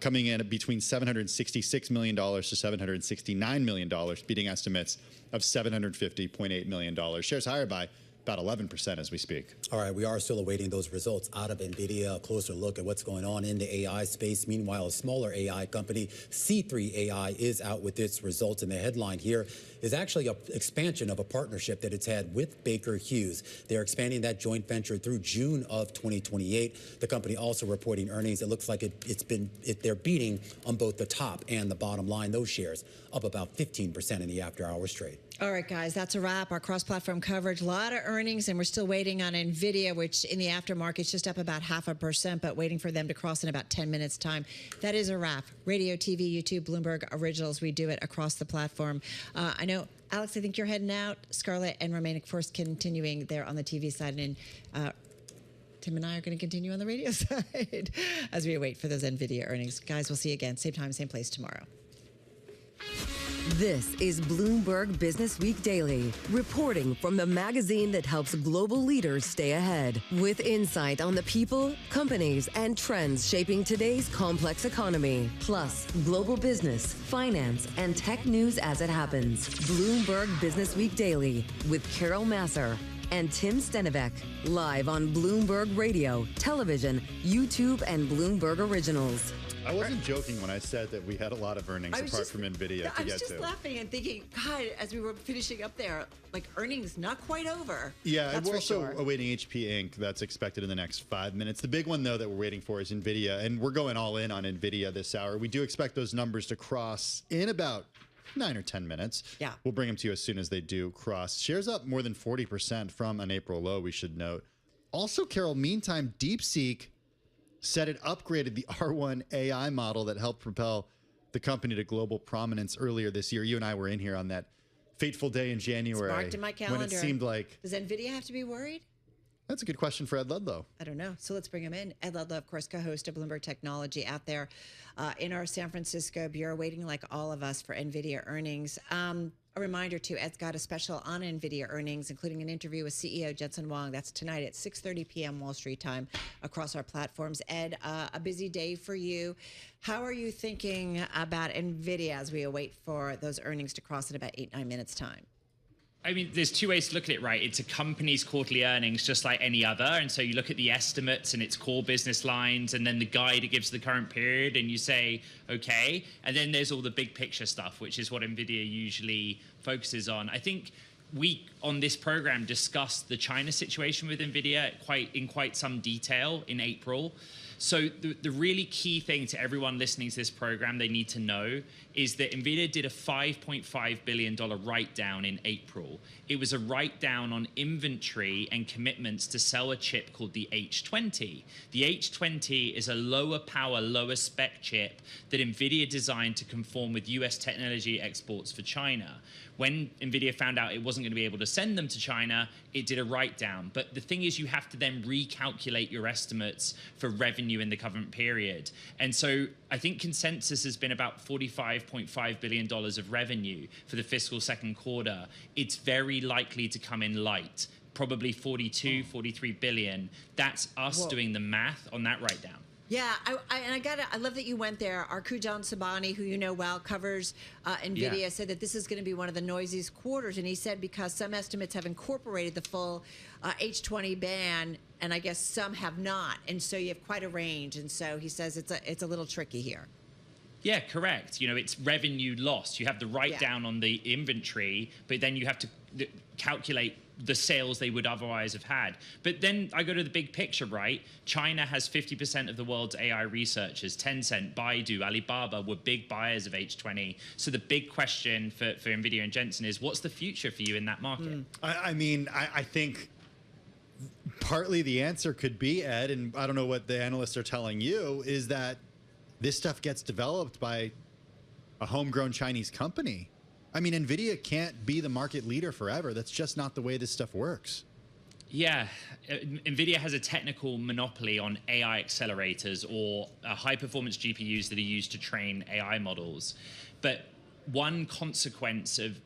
coming in at between $766 million to $769 million, beating estimates of $750.8 million. Shares higher by about 11% as we speak. All right, we are still awaiting those results out of NVDA, a closer look at what's going on in the AI space. Meanwhile, a smaller AI company, C3 AI, is out with its results, and the headline here is actually an expansion of a partnership that it's had with Baker Hughes. They're expanding that joint venture through June of 2028. The company also reporting earnings. It looks like they're beating on both the top and the bottom line. Those shares up about 15% in the after-hours trade. All right, guys, that's a wrap. Our cross-platform coverage, a lot of earnings, and we're still waiting on NVIDIA, which in the aftermarket is just up about 0.5%, but waiting for them to cross in about 10 minutes' time. That is a wrap. Radio, TV, YouTube, Bloomberg Originals. We do it across the platform. I know, Alex, I think you're heading out. Scarlett and Romain, of course, continuing there on the TV side, and Tim and I are going to continue on the radio side as we wait for those NVIDIA earnings. Guys, we'll see you again, same time, same place tomorrow. This is Bloomberg Business Week Daily, reporting from the magazine that helps global leaders stay ahead, with insight on the people, companies, and trends shaping today's complex economy, plus global business, finance, and tech news as it happens. Bloomberg Business Week Daily with Carol Masser and Tim Stenivek, live on Bloomberg Radio, television, YouTube, and Bloomberg Originals. I wasn't joking when I said that we had a lot of earnings apart from NVIDIA to get to. I was just laughing and thinking, God, as we were finishing up there, like earnings not quite over. Yeah, that's we're also sure. awaiting HP Inc. That's expected in the next 5 minutes. The big one, though, that we're waiting for is NVIDIA, and we're going all in on NVIDIA this hour. We do expect those numbers to cross in about 9 or 10 minutes. Yeah. We'll bring them to you as soon as they do cross. Shares up more than 40% from an April low, we should note. Also, Carol, meantime, DeepSeek said it upgraded the R1 AI model that helped propel the company to global prominence earlier this year. You and I were in here on that fateful day in January. It's marked in my calendar. When it seemed like... Does NVIDIA have to be worried? That's a good question for Ed Ludlow. I don't know. So let's bring him in. Ed Ludlow, of course, co-host of Bloomberg Technology out there in our San Francisco bureau, waiting like all of us for NVIDIA earnings. A reminder, too, Ed's got a special on NVIDIA earnings, including an interview with CEO Jensen Huang. That's tonight at 6:30 p.m. Wall Street time across our platforms. Ed, a busy day for you. How are you thinking about NVIDIA as we await for those earnings to cross in about 8-9 minutes' time? I mean, there's two ways to look at it, right? It's a company's quarterly earnings just like any other. And so you look at the estimates and its core business lines and then the guide it gives the current period and you say, okay. And then there's all the big picture stuff, which is what NVIDIA usually focuses on. I think we, on this program, discussed the China situation with NVIDIA in quite some detail in April. So the really key thing to everyone listening to this program they need to know is that NVIDIA did a $5.5 billion write-down in April. It was a write-down on inventory and commitments to sell a chip called the H20. The H20 is a lower power, lower spec chip that NVIDIA designed to conform with US technology exports for China. When NVIDIA found out it wasn't going to be able to send them to China, it did a write-down. But the thing is, you have to then recalculate your estimates for revenue in the current period. And so I think consensus has been about $45.5 billion of revenue for the fiscal second quarter. It's very likely to come in light, probably 43 billion. That's us doing the math on that write-down. Yeah, I love that you went there. Our Kujan Sabani, who you know well, covers NVIDIA, said that this is going to be one of the noisiest quarters. And he said because some estimates have incorporated the full H20 ban, and I guess some have not. And so you have quite a range. And so he says it's a little tricky here. Yeah, correct. You know, it's revenue lost. You have the write-down on the inventory, but then you have to calculate the sales they would otherwise have had. But then I go to the big picture, right? China has 50% of the world's AI researchers. Tencent, Baidu, Alibaba were big buyers of H20. So the big question for NVIDIA and Jensen is, what's the future for you in that market? I mean, I think partly the answer could be, Ed, and I don't know what the analysts are telling you, is that this stuff gets developed by a homegrown Chinese company. I mean, NVIDIA can't be the market leader forever. That's just not the way this stuff works. Yeah, NVIDIA has a technical monopoly on AI accelerators or high-performance GPUs that are used to train AI models. But one consequence of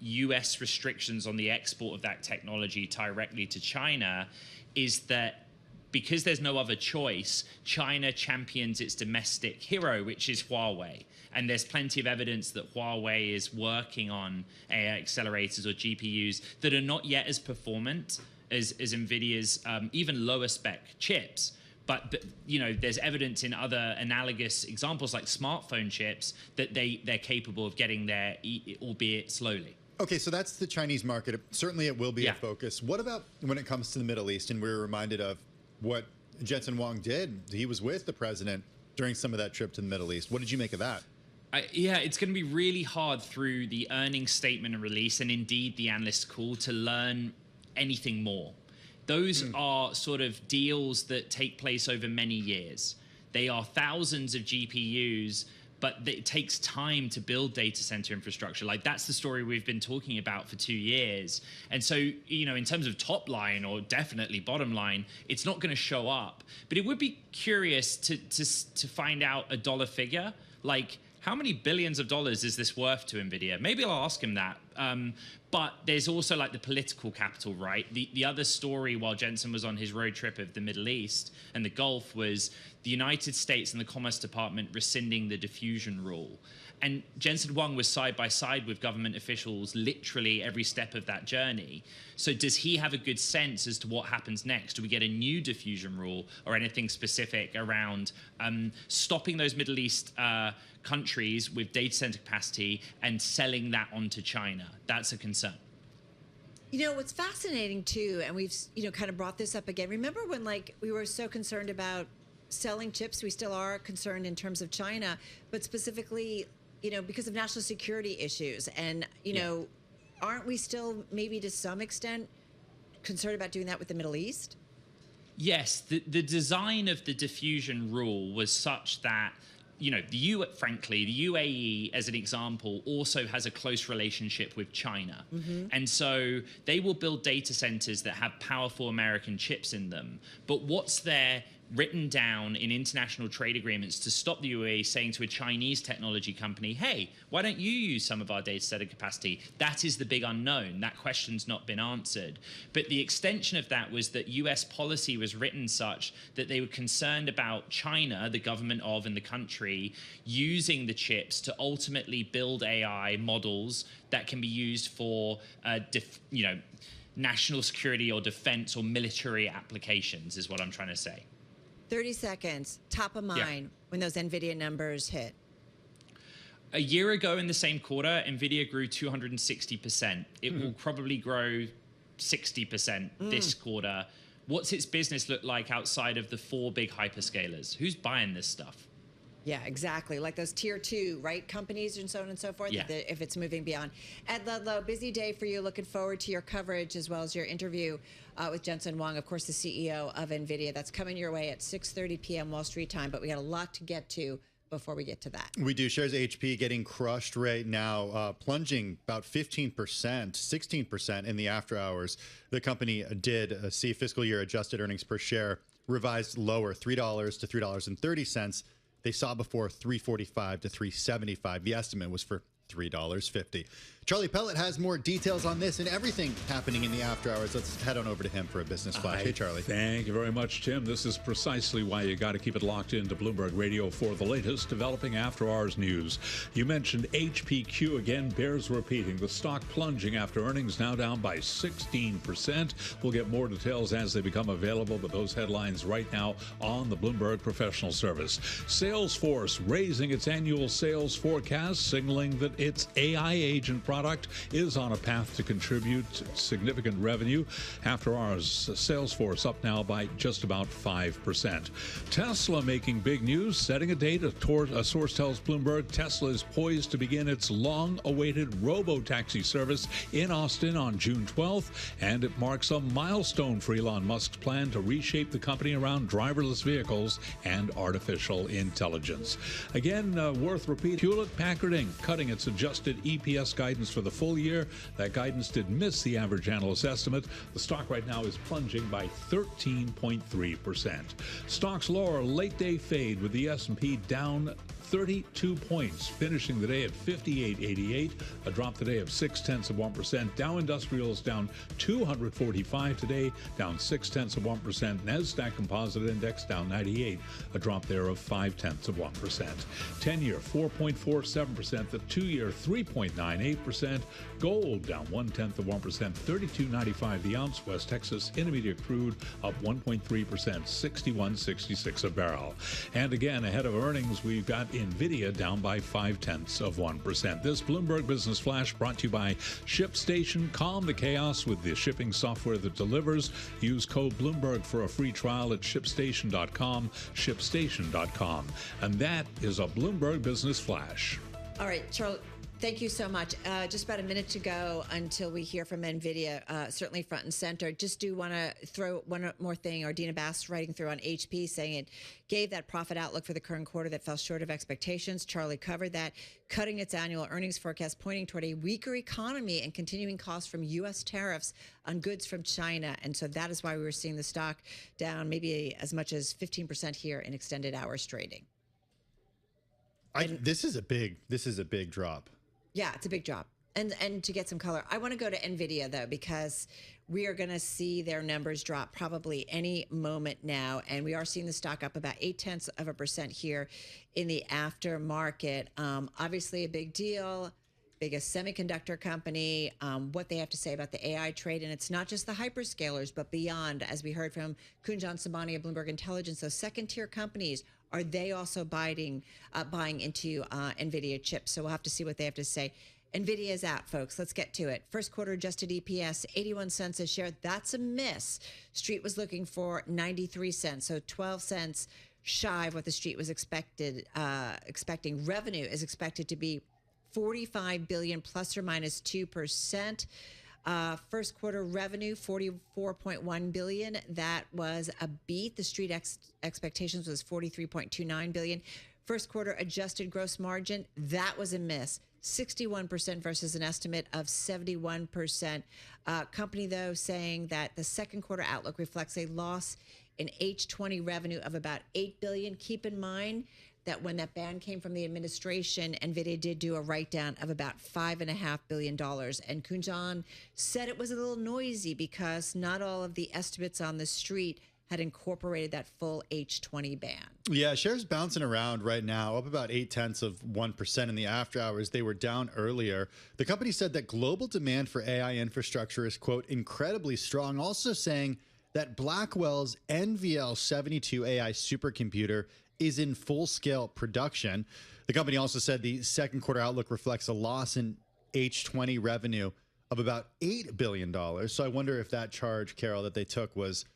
US restrictions on the export of that technology directly to China is that because there's no other choice, China champions its domestic hero, which is Huawei. And there's plenty of evidence that Huawei is working on AI accelerators or GPUs that are not yet as performant as NVIDIA's even lower spec chips. But you know, there's evidence in other analogous examples like smartphone chips that they're capable of getting there, albeit slowly. Okay, so that's the Chinese market. Certainly it will be a focus. What about when it comes to the Middle East? And we're reminded of what Jensen Huang did. He was with the president during some of that trip to the Middle East. What did you make of that? Yeah, it's going to be really hard through the earnings statement and release, and indeed the analyst call, to learn anything more. Those are sort of deals that take place over many years. They are thousands of GPUs, but it takes time to build data center infrastructure. Like, that's the story we've been talking about for 2 years. And so, you know, in terms of top line or definitely bottom line, it's not going to show up. But it would be curious to find out a dollar figure. Like, how many billions of dollars is this worth to NVIDIA? Maybe I'll ask him that. But there's also like the political capital, right? The other story while Jensen was on his road trip of the Middle East and the Gulf was the United States and the Commerce Department rescinding the diffusion rule. And Jensen Huang was side by side with government officials literally every step of that journey. So does he have a good sense as to what happens next? Do we get a new diffusion rule or anything specific around stopping those Middle East countries with data center capacity and selling that onto China? That's a concern. You know, what's fascinating too, and we've, kind of brought this up again. Remember when we were so concerned about selling chips? We still are concerned in terms of China, but specifically, because of national security issues. And, aren't we still maybe to some extent concerned about doing that with the Middle East? Yes, the design of the diffusion rule was such that, frankly, the UAE, as an example, also has a close relationship with China. And so they will build data centers that have powerful American chips in them. But what's there written down in international trade agreements to stop the UAE saying to a Chinese technology company, hey, why don't you use some of our data center capacity? That is the big unknown. That question's not been answered. But the extension of that was that US policy was written such that they were concerned about China, the government of and the country, using the chips to ultimately build AI models that can be used for, national security or defense or military applications is what I'm trying to say. 30 seconds, top of mind when those NVIDIA numbers hit. A year ago in the same quarter, NVIDIA grew 260%. It will probably grow 60% this quarter. What's its business look like outside of the 4 big hyperscalers? Who's buying this stuff? Yeah, exactly. Like those tier 2, right? Companies and so on and so forth, if it's moving beyond. Ed Ludlow, busy day for you. Looking forward to your coverage as well as your interview with Jensen Huang, of course, the CEO of NVIDIA. That's coming your way at 6:30 p.m. Wall Street time, but we got a lot to get to before we get to that. We do. Shares HP getting crushed right now, plunging about 15%, 16% in the after hours. The company did see fiscal year adjusted earnings per share revised lower, $3 to $3.30. They saw before $3.45 to $3.75. The estimate was for $3.50. Charlie Pellet has more details on this and everything happening in the after hours. Let's head on over to him for a business flash. Hey, Charlie. Thank you very much, Tim. This is precisely why you got to keep it locked into Bloomberg Radio for the latest developing after hours news. You mentioned HPQ again, bears repeating. The stock plunging after earnings, now down by 16%. We'll get more details as they become available, but those headlines right now on the Bloomberg Professional Service. Salesforce raising its annual sales forecast, signaling that its AI agent product is on a path to contribute significant revenue. After hours, Salesforce up now by just about 5%. Tesla making big news, setting a date. A source tells Bloomberg Tesla is poised to begin its long-awaited robo-taxi service in Austin on June 12th, and it marks a milestone for Elon Musk's plan to reshape the company around driverless vehicles and artificial intelligence. Again, worth repeating, Hewlett-Packard Inc. cutting its adjusted EPS guidance for the full year. That guidance did miss the average analyst estimate. The stock right now is plunging by 13.3%. Stocks lower, late day fade with the S&P down 32 points, finishing the day at 58.88, a drop today of 0.6%. Dow Industrials down 245 today, down 0.6%. NASDAQ Composite Index down 98, a drop there of 0.5%. 10-year 4.47%, the 2-year 3.98%. Gold down 0.1%, 32.95 the ounce. West Texas Intermediate crude up 1.3%, 61.66 a barrel. And again, ahead of earnings, we've got NVIDIA down by 0.5%. This Bloomberg Business Flash brought to you by ShipStation. Calm the chaos with the shipping software that delivers. Use code Bloomberg for a free trial at ShipStation.com, ShipStation.com. And that is a Bloomberg Business Flash. All right, Charlie. Thank you so much. Just about a minute to go until we hear from NVIDIA, certainly front and center. Just do want to throw one more thing. Ardina Bass writing through on HP saying it gave that profit outlook for the current quarter that fell short of expectations. Charlie covered that, cutting its annual earnings forecast, pointing toward a weaker economy and continuing costs from U.S. tariffs on goods from China. And so that is why we were seeing the stock down maybe as much as 15% here in extended hours trading. This is a big drop. Yeah, it's a big drop. And to get some color, I want to go to NVIDIA, though, because we are going to see their numbers drop probably any moment now. And we are seeing the stock up about 0.8% here in the aftermarket. Obviously, a big deal. Biggest semiconductor company, what they have to say about the AI trade. And it's not just the hyperscalers, but beyond, as we heard from Kunjan Sabani of Bloomberg Intelligence, those second-tier companies, are they also buying into NVIDIA chips? So we'll have to see what they have to say. NVIDIA is out, folks. Let's get to it. First quarter adjusted EPS, 81 cents a share. That's a miss. Street was looking for 93 cents, so 12 cents shy of what the street was expecting. Revenue is expected to be $45 billion plus or minus 2%. First quarter revenue, $44.1 billion. That was a beat. The street expectations was $43.29 billion. First quarter adjusted gross margin, that was a miss. 61% versus an estimate of 71%. Company, though, saying that the second quarter outlook reflects a loss in H20 revenue of about $8 billion. Keep in mind that when that ban came from the administration, NVIDIA did do a write-down of about $5.5 billion. And Kunjan said it was a little noisy because not all of the estimates on the street had incorporated that full H20 ban. Yeah, shares bouncing around right now, up about 0.8% in the after hours. They were down earlier. The company said that global demand for AI infrastructure is, quote, incredibly strong, also saying that Blackwell's NVL72 AI supercomputer is in full-scale production. The company also said the second quarter outlook reflects a loss in H20 revenue of about $8 billion. So I wonder if that charge, Carol, that they took was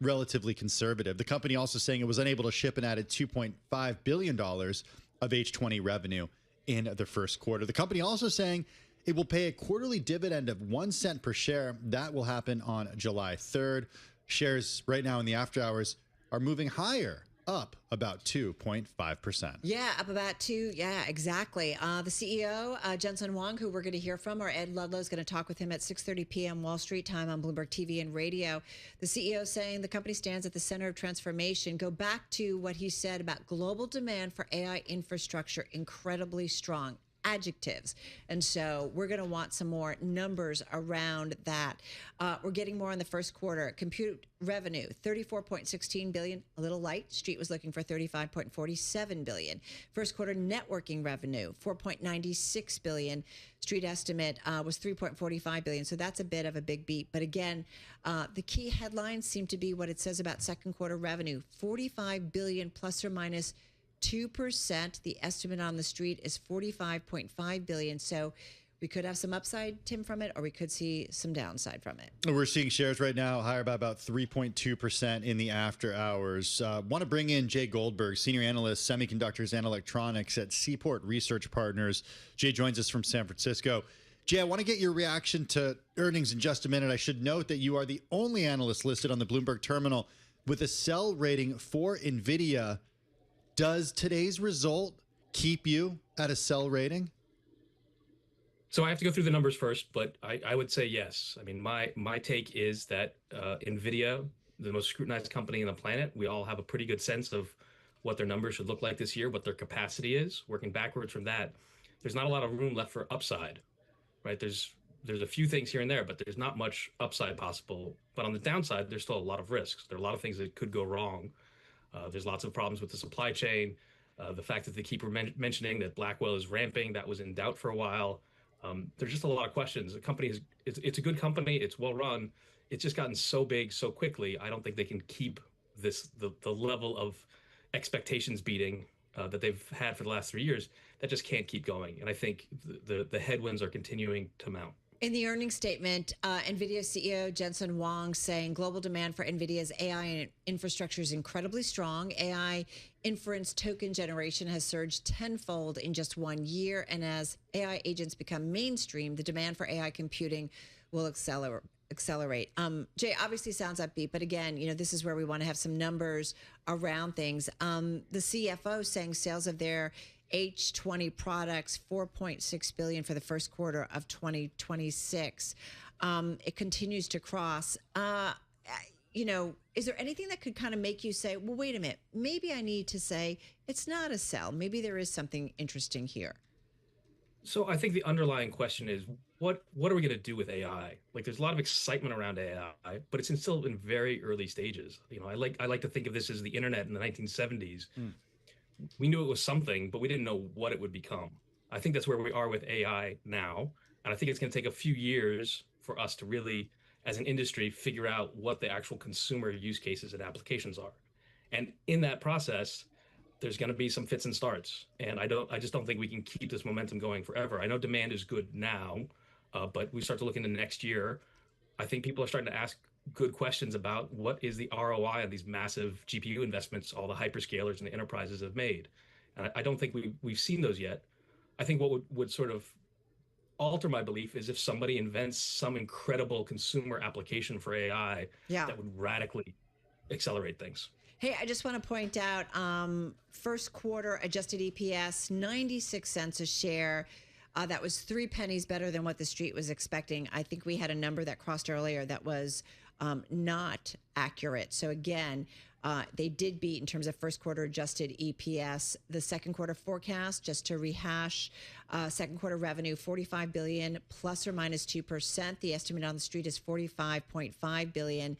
relatively conservative. The company also saying it was unable to ship and added $2.5 billion of H20 revenue in the first quarter. The company also saying it will pay a quarterly dividend of 1 cent per share. That will happen on July 3rd. Shares right now in the after hours are moving higher, up about 2.5%. Yeah, up about 2. Yeah, exactly. The CEO, Jensen Huang, who we're going to hear from, or Ed Ludlow is going to talk with him at 6:30 p.m. Wall Street time on Bloomberg TV and radio. The CEO saying the company stands at the center of transformation. Go back to what he said about global demand for AI infrastructure, incredibly strong. Adjectives. And so we're going to want some more numbers around that. We're getting more on the first quarter. Compute revenue, $34.16 billion, a little light. Street was looking for $35.47 billion. First quarter networking revenue, $4.96 billion. Street estimate was $3.45 billion. So that's a bit of a big beat. But again, the key headlines seem to be what it says about second quarter revenue, $45 billion plus or minus 2%. The estimate on the street is $45.5 billion. So we could have some upside, Tim, from it, or we could see some downside from it. We're seeing shares right now higher by about 3.2% in the after hours. Want to bring in Jay Goldberg, senior analyst, semiconductors and electronics at Seaport Research Partners. Jay joins us from San Francisco. Jay, I want to get your reaction to earnings in just a minute. I should note that you are the only analyst listed on the Bloomberg terminal with a sell rating for NVIDIA. Does today's result keep you at a sell rating? So I have to go through the numbers first, but I would say yes. I mean, my take is that NVIDIA, the most scrutinized company on the planet, we all have a pretty good sense of what their numbers should look like this year, what their capacity is. Working backwards from that, there's not a lot of room left for upside, right? There's a few things here and there, but there's not much upside possible. But on the downside, there's still a lot of risks. There are a lot of things that could go wrong. There's lots of problems with the supply chain. The fact that they keep mentioning that Blackwell is ramping, that was in doubt for a while. There's just a lot of questions. The company it's a good company. It's well run. It's just gotten so big so quickly. I don't think they can keep the level of expectations beating that they've had for the last 3 years. That just can't keep going. And I think the headwinds are continuing to mount. In the earnings statement, NVIDIA CEO Jensen Huang saying global demand for NVIDIA's AI infrastructure is incredibly strong. AI inference token generation has surged tenfold in just 1 year. And as AI agents become mainstream, the demand for AI computing will accelerate. Jay, obviously sounds upbeat, but again, this is where we want to have some numbers around things. The CFO saying sales of their H20 products, $4.6 billion for the first quarter of 2026. It continues to cross. Is there anything that could kind of make you say, well, wait a minute, maybe I need to say it's not a sell. Maybe there is something interesting here. So I think the underlying question is what are we going to do with AI? Like there's a lot of excitement around AI, but it's still in very early stages. You know, I like to think of this as the internet in the 1970s. We knew it was something, but we didn't know what it would become. I think that's where we are with AI now, and I think it's going to take a few years for us to really, as an industry, figure out what the actual consumer use cases and applications are. And in that process, there's going to be some fits and starts, and I just don't think we can keep this momentum going forever. I know demand is good now, but we start to look into next year. I think people are starting to ask good questions about what is the ROI on these massive GPU investments all the hyperscalers and the enterprises have made, and I don't think we've seen those yet. I think what would sort of alter my belief is if somebody invents some incredible consumer application for AI that would radically accelerate things. Hey, I just want to point out first quarter adjusted EPS, 96 cents a share. That was 3 pennies better than what the street was expecting. I think we had a number that crossed earlier that was not accurate. So again, they did beat in terms of first quarter adjusted EPS. The second quarter forecast, just to rehash, second quarter revenue, $45 billion plus or minus 2%. The estimate on the street is $45.5 billion.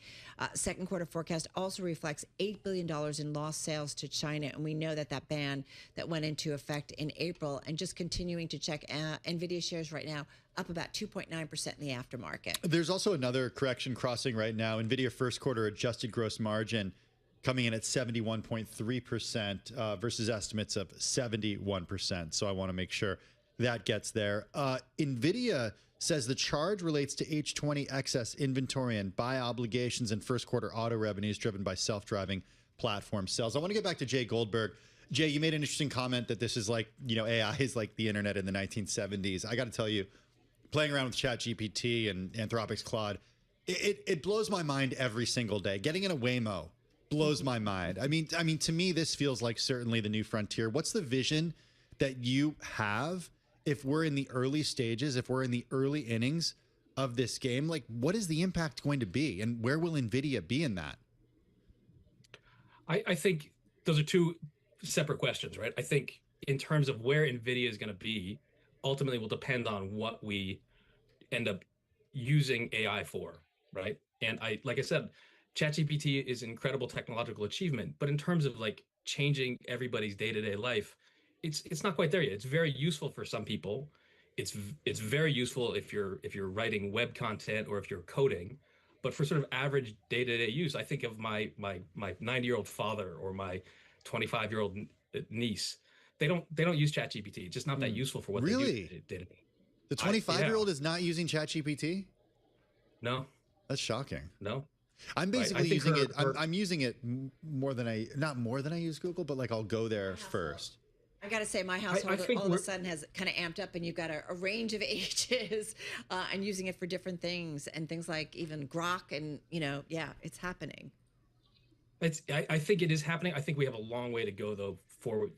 Second quarter forecast also reflects $8 billion in lost sales to China. And we know that that ban that went into effect in April. And just continuing to check NVIDIA shares right now, up about 2.9% in the aftermarket. There's also another correction crossing right now. NVIDIA first quarter adjusted gross margin coming in at 71.3% versus estimates of 71%. So I want to make sure that gets there. NVIDIA says the charge relates to H20 excess inventory and buy obligations in first quarter auto revenues driven by self-driving platform sales. I want to get back to Jay Goldberg. Jay, you made an interesting comment that this is like, you know, AI is like the internet in the 1970s. I got to tell you, playing around with ChatGPT and Anthropic's Claude, it blows my mind every single day. Getting in a Waymo blows my mind. I mean, to me, this feels like certainly the new frontier. What's the vision that you have if we're in the early stages, if we're in the early innings of this game? Like, what is the impact going to be, and where will NVIDIA be in that? I think those are two separate questions, right? I think in terms of where NVIDIA is going to be, ultimately will depend on what we end up using AI for, right? And like I said, ChatGPT is an incredible technological achievement, but in terms of like changing everybody's day-to-day life, it's not quite there yet. It's very useful for some people. It's very useful if you're writing web content or if you're coding, but for sort of average day-to-day use, I think of my 90-year-old father or my 25-year-old niece. They don't use ChatGPT. It's just not that useful for what they do day-to-day. The 25-year-old is not using ChatGPT? No. That's shocking. No. I'm basically using it. I'm using it more than not more than I use Google, but like I'll go there first. I got to say, my household all of a sudden has kind of amped up, and you've got a range of ages and using it for different things, and things like even Grok, and it's happening. I think it is happening. I think we have a long way to go though for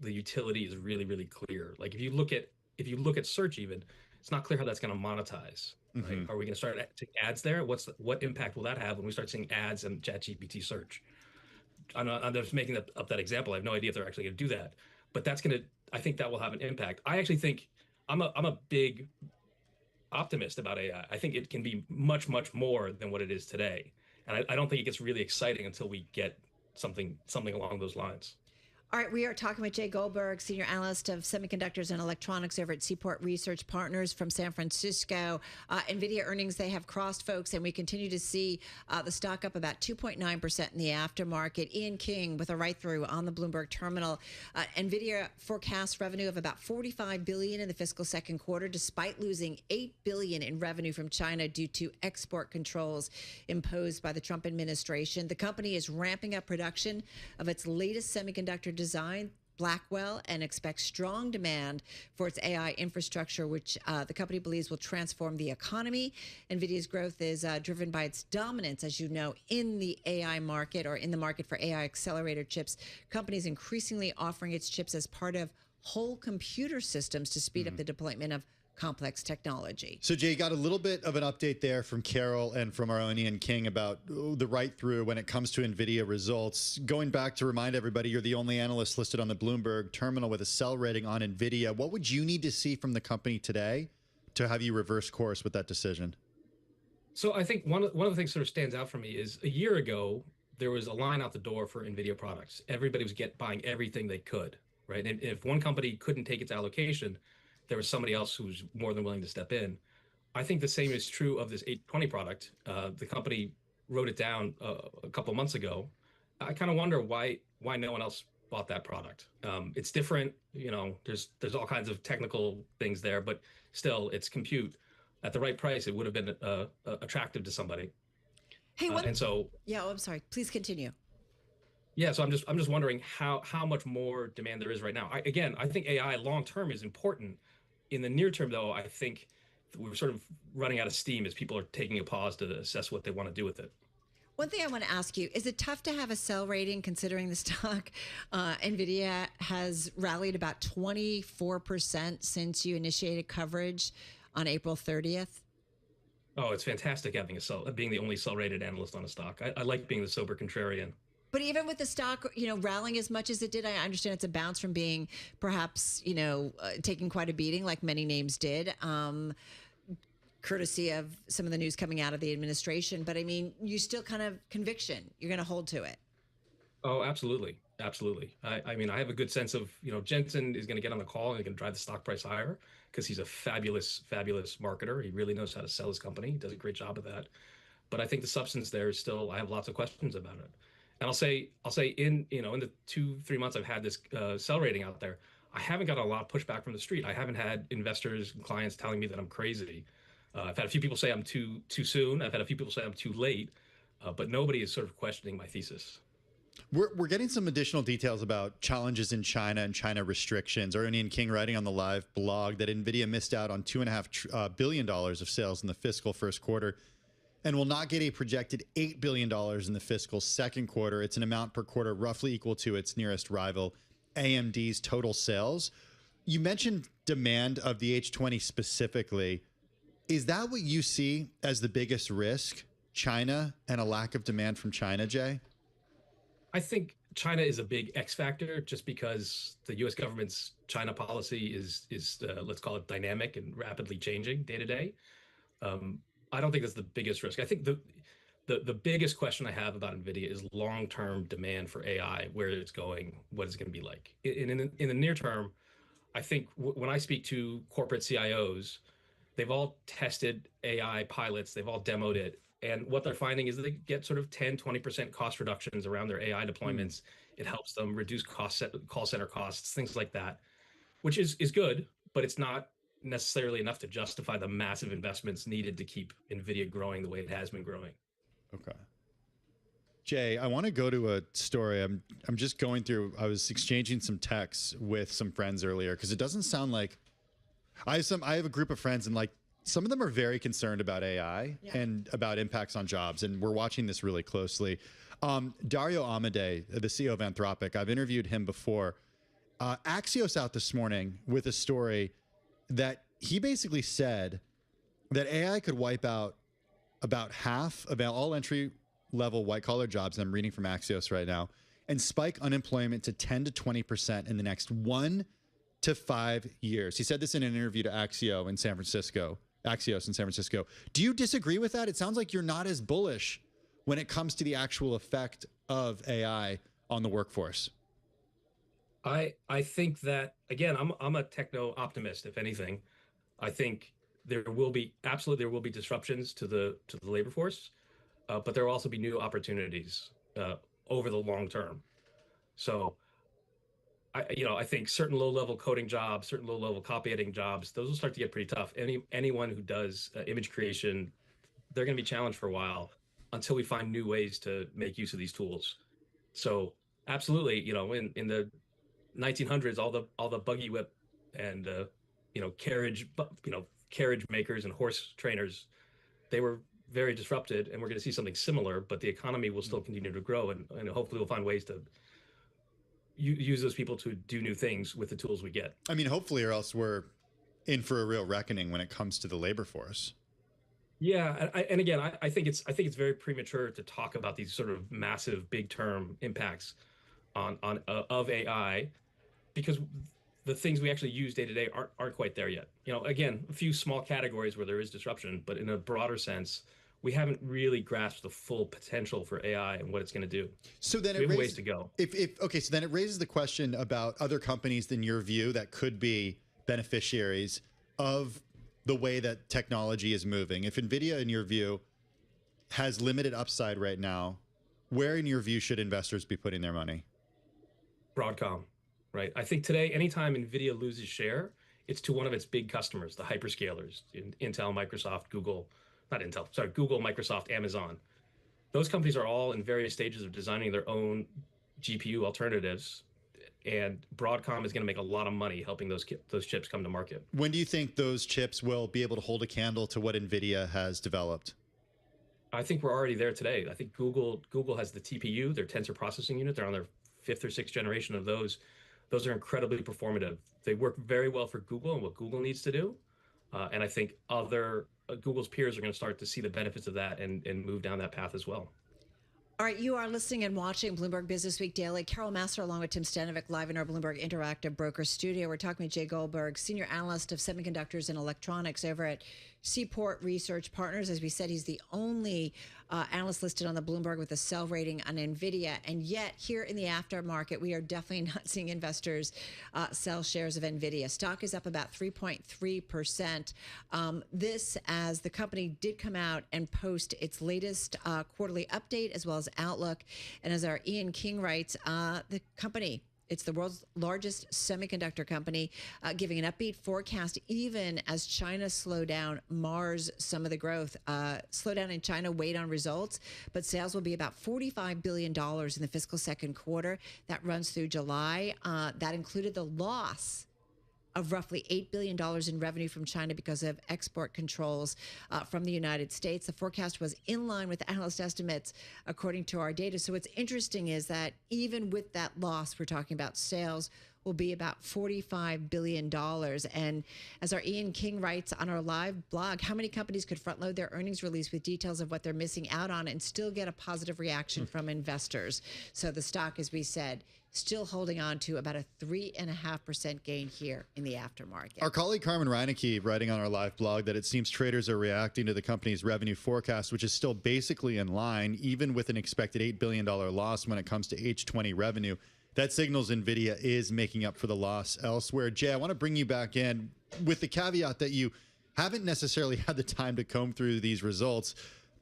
the utility is really, really clear. Like if you look at search, even it's not clear how that's going to monetize. Right? Are we going to start seeing ads there? What impact will that have when we start seeing ads in ChatGPT search? I'm just making up that example. I have no idea if they're actually going to do that, but I think that will have an impact. I actually think I'm a big optimist about AI. I think it can be much, much more than what it is today, and I don't think it gets really exciting until we get something along those lines. All right, we are talking with Jay Goldberg, Senior Analyst of Semiconductors and Electronics over at Seaport Research Partners from San Francisco. NVIDIA earnings, they have crossed, folks, and we continue to see the stock up about 2.9% in the aftermarket. Ian King with a right-through on the Bloomberg terminal. NVIDIA forecasts revenue of about $45 billion in the fiscal second quarter, despite losing $8 billion in revenue from China due to export controls imposed by the Trump administration. The company is ramping up production of its latest semiconductor design, Blackwell, and expects strong demand for its AI infrastructure, which the company believes will transform the economy. NVIDIA's growth is driven by its dominance, as you know, in the AI market, or in the market for AI accelerator chips. Companies increasingly offering its chips as part of whole computer systems to speed up the deployment of complex technology. So, Jay, you got a little bit of an update there from Carol and from our own Ian King about the write-through when it comes to NVIDIA results. Going back to remind everybody, you're the only analyst listed on the Bloomberg terminal with a sell rating on NVIDIA. What would you need to see from the company today to have you reverse course with that decision? So I think one of the things sort of stands out for me is a year ago, there was a line out the door for NVIDIA products. Everybody was buying everything they could, right? And if one company couldn't take its allocation, there was somebody else who was more than willing to step in. I think the same is true of this 820 product. The company wrote it down a couple months ago. I kind of wonder why no one else bought that product. It's different, there's all kinds of technical things there, but still, it's compute. At the right price, it would have been attractive to somebody. Hey, and so I'm sorry. Please continue. Yeah, so I'm just wondering how much more demand there is right now. I think AI long term is important. In the near term, though, I think we're sort of running out of steam as people are taking a pause to assess what they want to do with it. One thing I want to ask you, is it tough to have a sell rating considering the stock? NVIDIA has rallied about 24% since you initiated coverage on April 30th. Oh, it's fantastic having being the only sell-rated analyst on a stock. I like being the sober contrarian. But even with the stock, rallying as much as it did, I understand it's a bounce from being perhaps, taking quite a beating like many names did, courtesy of some of the news coming out of the administration. But I mean, you still kind of conviction. You're going to hold to it. Oh, absolutely. Absolutely. I mean, I have a good sense of, Jensen is going to get on the call and he's going to drive the stock price higher because he's a fabulous, fabulous marketer. He really knows how to sell his company. He does a great job of that. But I think the substance there is still, I have lots of questions about it. And I'll say in the 2-3 months I've had this sell rating out there, I haven't got a lot of pushback from the street. I haven't had investors and clients telling me that I'm crazy. I've had a few people say I'm too soon. I've had a few people say I'm too late, but nobody is sort of questioning my thesis. We're getting some additional details about challenges in China and China restrictions. Our own Ian King writing on the live blog that NVIDIA missed out on $2.5 billion of sales in the fiscal first quarter and will not get a projected $8 billion in the fiscal second quarter. It's an amount per quarter roughly equal to its nearest rival, AMD's total sales. You mentioned demand of the H20 specifically. Is that what you see as the biggest risk, China and a lack of demand from China, Jay? I think China is a big X factor just because the U.S. government's China policy is let's call it dynamic and rapidly changing day to day. I don't think that's the biggest risk. I think the biggest question I have about NVIDIA is long-term demand for AI, where it's going, what it's going to be like. In the near term, I think when I speak to corporate CIOs, they've all tested AI pilots, they've all demoed it. And what they're finding is that they get sort of 10-20% cost reductions around their AI deployments. It helps them reduce call center costs, things like that, which is good, but it's not necessarily enough to justify the massive investments needed to keep NVIDIA growing the way it has been growing. Okay. Jay, I want to go to a story. I'm just going through, I was exchanging some texts with some friends earlier because it doesn't sound like I have a group of friends and like some of them are very concerned about AI and about impacts on jobs. And we're watching this really closely. Dario Amodei, the CEO of Anthropic, I've interviewed him before. Axios out this morning with a story that he basically said that AI could wipe out about half of all entry-level white-collar jobs, and I'm reading from Axios right now, and spike unemployment to 10 to 20% in the next 1 to 5 years. He said this in an interview to Axios in San Francisco. Do you disagree with that? It sounds like you're not as bullish when it comes to the actual effect of AI on the workforce. I think that, again, I'm a techno optimist, if anything. I think there will be disruptions to the labor force, but there will also be new opportunities over the long term. So I think certain low-level coding jobs, certain low-level copy editing jobs, those will start to get pretty tough. Anyone who does image creation, they're going to be challenged for a while until we find new ways to make use of these tools. So absolutely, in the 1900s, all the buggy whip and carriage makers and horse trainers, they were very disrupted, and we're going to see something similar. But the economy will still continue to grow, and hopefully we'll find ways to use those people to do new things with the tools we get. I mean, hopefully, or else we're in for a real reckoning when it comes to the labor force. Yeah, and again, I think it's very premature to talk about these sort of massive, big term impacts of AI, because the things we actually use day to day aren't quite there yet. You know, again, a few small categories where there is disruption, but in a broader sense, we haven't really grasped the full potential for AI and what it's going to do. So then we have ways to go. Okay, so then it raises the question about other companies, in your view, that could be beneficiaries of the way that technology is moving. If NVIDIA, in your view, has limited upside right now, where, in your view, should investors be putting their money? Broadcom, right? I think today, anytime NVIDIA loses share, it's to one of its big customers, the hyperscalers, Intel, Microsoft, Google, not Intel, sorry, Google, Microsoft, Amazon. Those companies are all in various stages of designing their own GPU alternatives, and Broadcom is going to make a lot of money helping those chips come to market. When do you think those chips will be able to hold a candle to what NVIDIA has developed? I think we're already there today. I think Google has the TPU, their tensor processing unit. They're on their 5th or 6th generation of those. Those are incredibly performative. They work very well for Google and what Google needs to do. And I think other Google's peers are going to start to see the benefits of that and move down that path as well. All right, you are listening and watching Bloomberg Business Week Daily. Carol Massar along with Tim Stanovic live in our Bloomberg Interactive Broker Studio. We're talking with Jay Goldberg, Senior Analyst of Semiconductors and Electronics over at Seaport Research Partners. As we said, he's the only analyst listed on the Bloomberg with a sell rating on NVIDIA. And yet here in the aftermarket, we are definitely not seeing investors sell shares of NVIDIA. Stock is up about 3.3%. This as the company did come out and post its latest quarterly update as well as outlook. And as our Ian King writes, the company, it's the world's largest semiconductor company, giving an upbeat forecast even as China slowdown mars some of the growth. Slowdown in China weighed on results, but sales will be about $45 billion in the fiscal second quarter. That runs through July. That included the loss of roughly $8 billion in revenue from China because of export controls from the United States. The forecast was in line with analyst estimates, according to our data. So what's interesting is that even with that loss, we're talking about sales will be about $45 billion. And as our Ian King writes on our live blog, how many companies could front load their earnings release with details of what they're missing out on and still get a positive reaction from investors? So the stock, as we said, still holding on to about a 3.5% gain here in the aftermarket. Our colleague Carmen Reinecke writing on our live blog that it seems traders are reacting to the company's revenue forecast, which is still basically in line, even with an expected $8 billion loss when it comes to H20 revenue. That signals NVIDIA is making up for the loss elsewhere. Jay, I want to bring you back in with the caveat that you haven't necessarily had the time to comb through these results.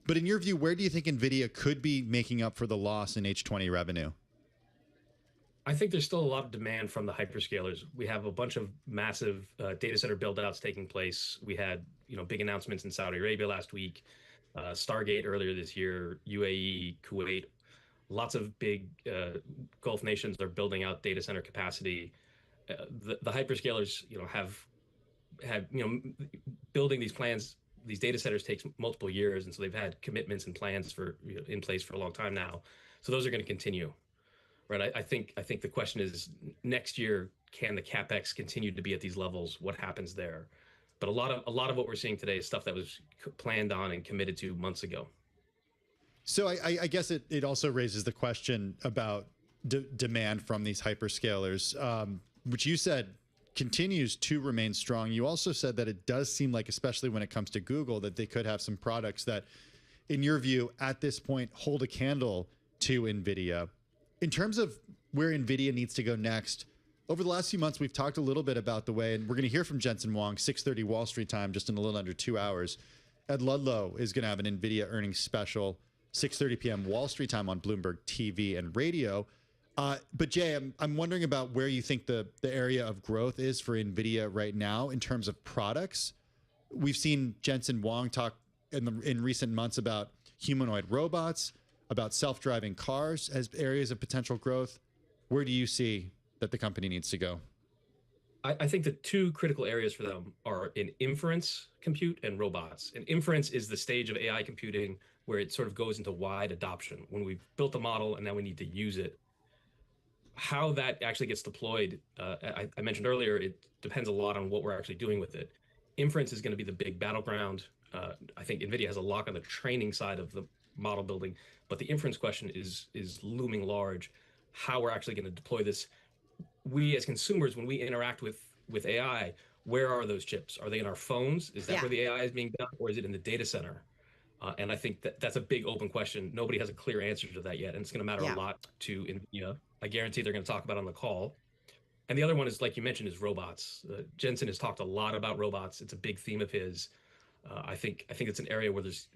But in your view, where do you think NVIDIA could be making up for the loss in H20 revenue? I think there's still a lot of demand from the hyperscalers. We have a bunch of massive data center build-outs taking place. We had, big announcements in Saudi Arabia last week, Stargate earlier this year, UAE, Kuwait. Lots of big Gulf nations are building out data center capacity. The hyperscalers, have building these plans. These data centers takes multiple years, and so they've had commitments and plans in place for a long time now. So those are going to continue. Right. I think the question is next year, can the CapEx continue to be at these levels? What happens there? But a lot of what we're seeing today is stuff that was planned on and committed to months ago. So I guess it also raises the question about demand from these hyperscalers, which you said continues to remain strong. You also said that it does seem like, especially when it comes to Google, that they could have some products that, in your view, at this point, hold a candle to NVIDIA. In terms of where NVIDIA needs to go next, over the last few months, we've talked a little bit about the way, and we're going to hear from Jensen Huang, 6:30 Wall Street time, just in a little under 2 hours. Ed Ludlow is going to have an NVIDIA earnings special, 6:30 p.m. Wall Street time on Bloomberg TV and radio. But Jay, I'm wondering about where you think the area of growth is for NVIDIA right now in terms of products. We've seen Jensen Huang talk in recent months about humanoid robots, about self-driving cars as areas of potential growth. Where do you see that the company needs to go? I think the two critical areas for them are in inference compute and robots. And inference is the stage of AI computing where it sort of goes into wide adoption, when we've built a model and now we need to use it. how that actually gets deployed, I mentioned earlier, it depends a lot on what we're actually doing with it. Inference is going to be the big battleground. I think NVIDIA has a lock on the training side of the model building, but the inference question is looming large. How we're actually going to deploy this. We as consumers, when we interact with AI, where are those chips? Are they in our phones? Is that where the AI is being done, or is it in the data center? And I think that's a big open question. Nobody has a clear answer to that yet, and it's going to matter a lot to NVIDIA. I guarantee they're going to talk about it on the call. And the other one is, like you mentioned, is robots. Jensen has talked a lot about robots. It's a big theme of his. I think it's an area where there's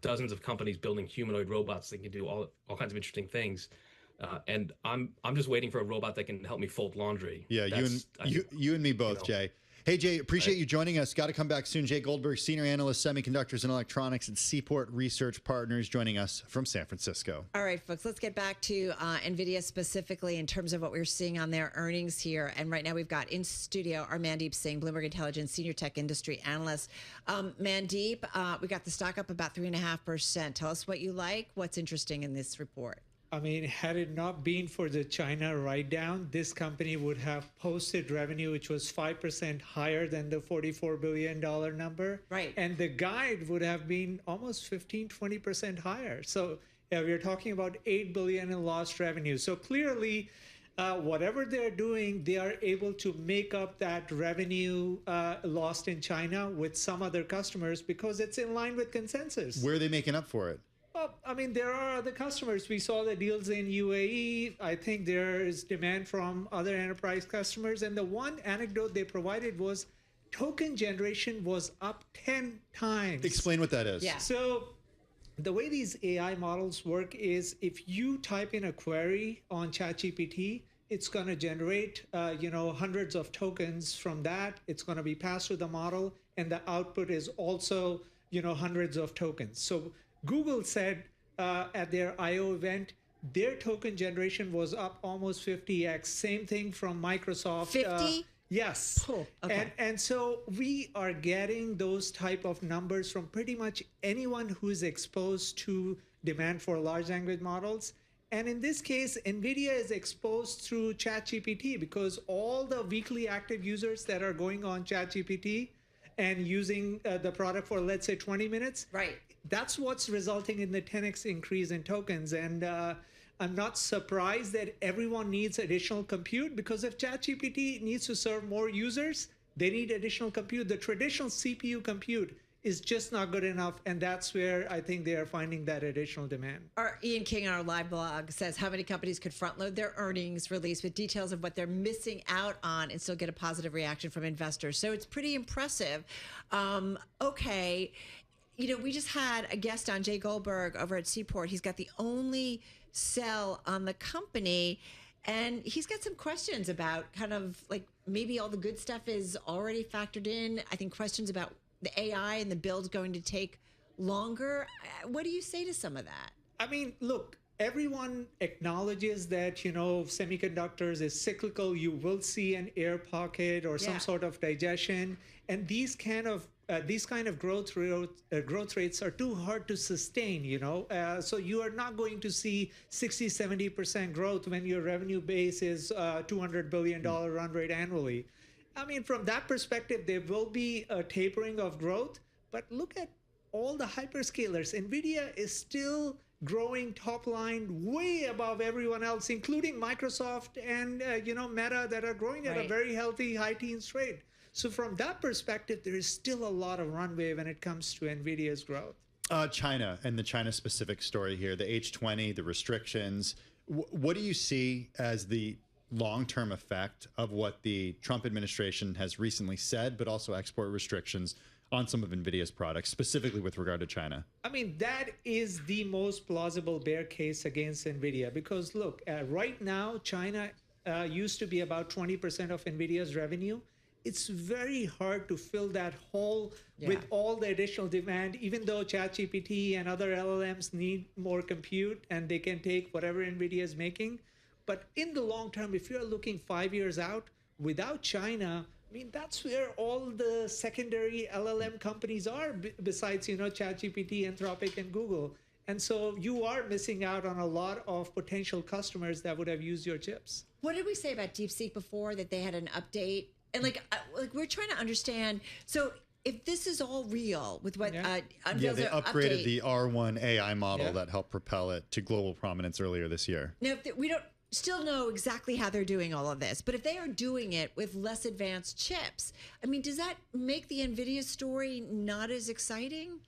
dozens of companies building humanoid robots that can do all kinds of interesting things. And I'm just waiting for a robot that can help me fold laundry. Yeah, you and me both, Jay. Hey, Jay, appreciate you joining us. Got to come back soon. Jay Goldberg, Senior Analyst, Semiconductors and Electronics at Seaport Research Partners, joining us from San Francisco. All right, folks, let's get back to NVIDIA specifically in terms of what we're seeing on their earnings here. And right now we've got in studio our Mandeep Singh, Bloomberg Intelligence Senior Tech Industry Analyst. Mandeep, we got the stock up about 3.5%. Tell us what you like. What's interesting in this report? I mean, had it not been for the China write-down, this company would have posted revenue which was 5% higher than the $44 billion number. Right. And the guide would have been almost 15-20% higher. So we're talking about $8 billion in lost revenue. So clearly, whatever they're doing, they are able to make up that revenue lost in China with some other customers because it's in line with consensus. Where are they making up for it? Well, I mean, there are other customers. We saw the deals in UAE. I think there is demand from other enterprise customers. And the one anecdote they provided was token generation was up 10 times. Explain what that is. Yeah. So the way these AI models work is if you type in a query on ChatGPT, it's going to generate, hundreds of tokens from that. It's going to be passed to the model. And the output is also, hundreds of tokens. So Google said at their I/O event, their token generation was up almost 50x. Same thing from Microsoft. 50? Yes. Cool. Okay. And so we are getting those type of numbers from pretty much anyone who is exposed to demand for large language models. And in this case, NVIDIA is exposed through ChatGPT because all the weekly active users that are going on ChatGPT and using the product for, let's say, 20 minutes. Right. That's what's resulting in the 10x increase in tokens. And I'm not surprised that everyone needs additional compute because if ChatGPT needs to serve more users, they need additional compute. The traditional CPU compute is just not good enough. And that's where I think they are finding that additional demand. Our Ian King on our live blog says how many companies could front load their earnings release with details of what they're missing out on and still get a positive reaction from investors. So it's pretty impressive. Okay. We just had a guest on, Jay Goldberg, over at Seaport. He's got the only sell on the company, and he's got some questions about kind of like maybe all the good stuff is already factored in. I think questions about the AI and the build's going to take longer. What do you say to some of that? I mean, look, everyone acknowledges that, semiconductors is cyclical. You will see an air pocket or some sort of digestion. And these kind of growth rates are too hard to sustain, so you are not going to see 60-70% growth when your revenue base is $200 billion run rate annually. I mean, from that perspective, there will be a tapering of growth, but look at all the hyperscalers. NVIDIA is still growing top line way above everyone else, including Microsoft and, Meta that are growing at a very healthy high teens rate. So from that perspective, there is still a lot of runway when it comes to NVIDIA's growth. China and the China-specific story here, the H20, the restrictions. What do you see as the long-term effect of what the Trump administration has recently said, but also export restrictions on some of NVIDIA's products, specifically with regard to China? I mean, that is the most plausible bear case against NVIDIA because, look, right now, China used to be about 20% of NVIDIA's revenue. It's very hard to fill that hole with all the additional demand, even though ChatGPT and other LLMs need more compute and they can take whatever NVIDIA is making. But in the long term, if you're looking 5 years out, without China, I mean, that's where all the secondary LLM companies are, besides, ChatGPT, Anthropic, and Google. And so you are missing out on a lot of potential customers that would have used your chips. What did we say about DeepSeek before, that they had an update? And like we're trying to understand. So if this is all real with what they upgraded the R1 AI model that helped propel it to global prominence earlier this year. Now, if we don't still know exactly how they're doing all of this, but if they are doing it with less advanced chips, I mean, does that make the NVIDIA story not as exciting?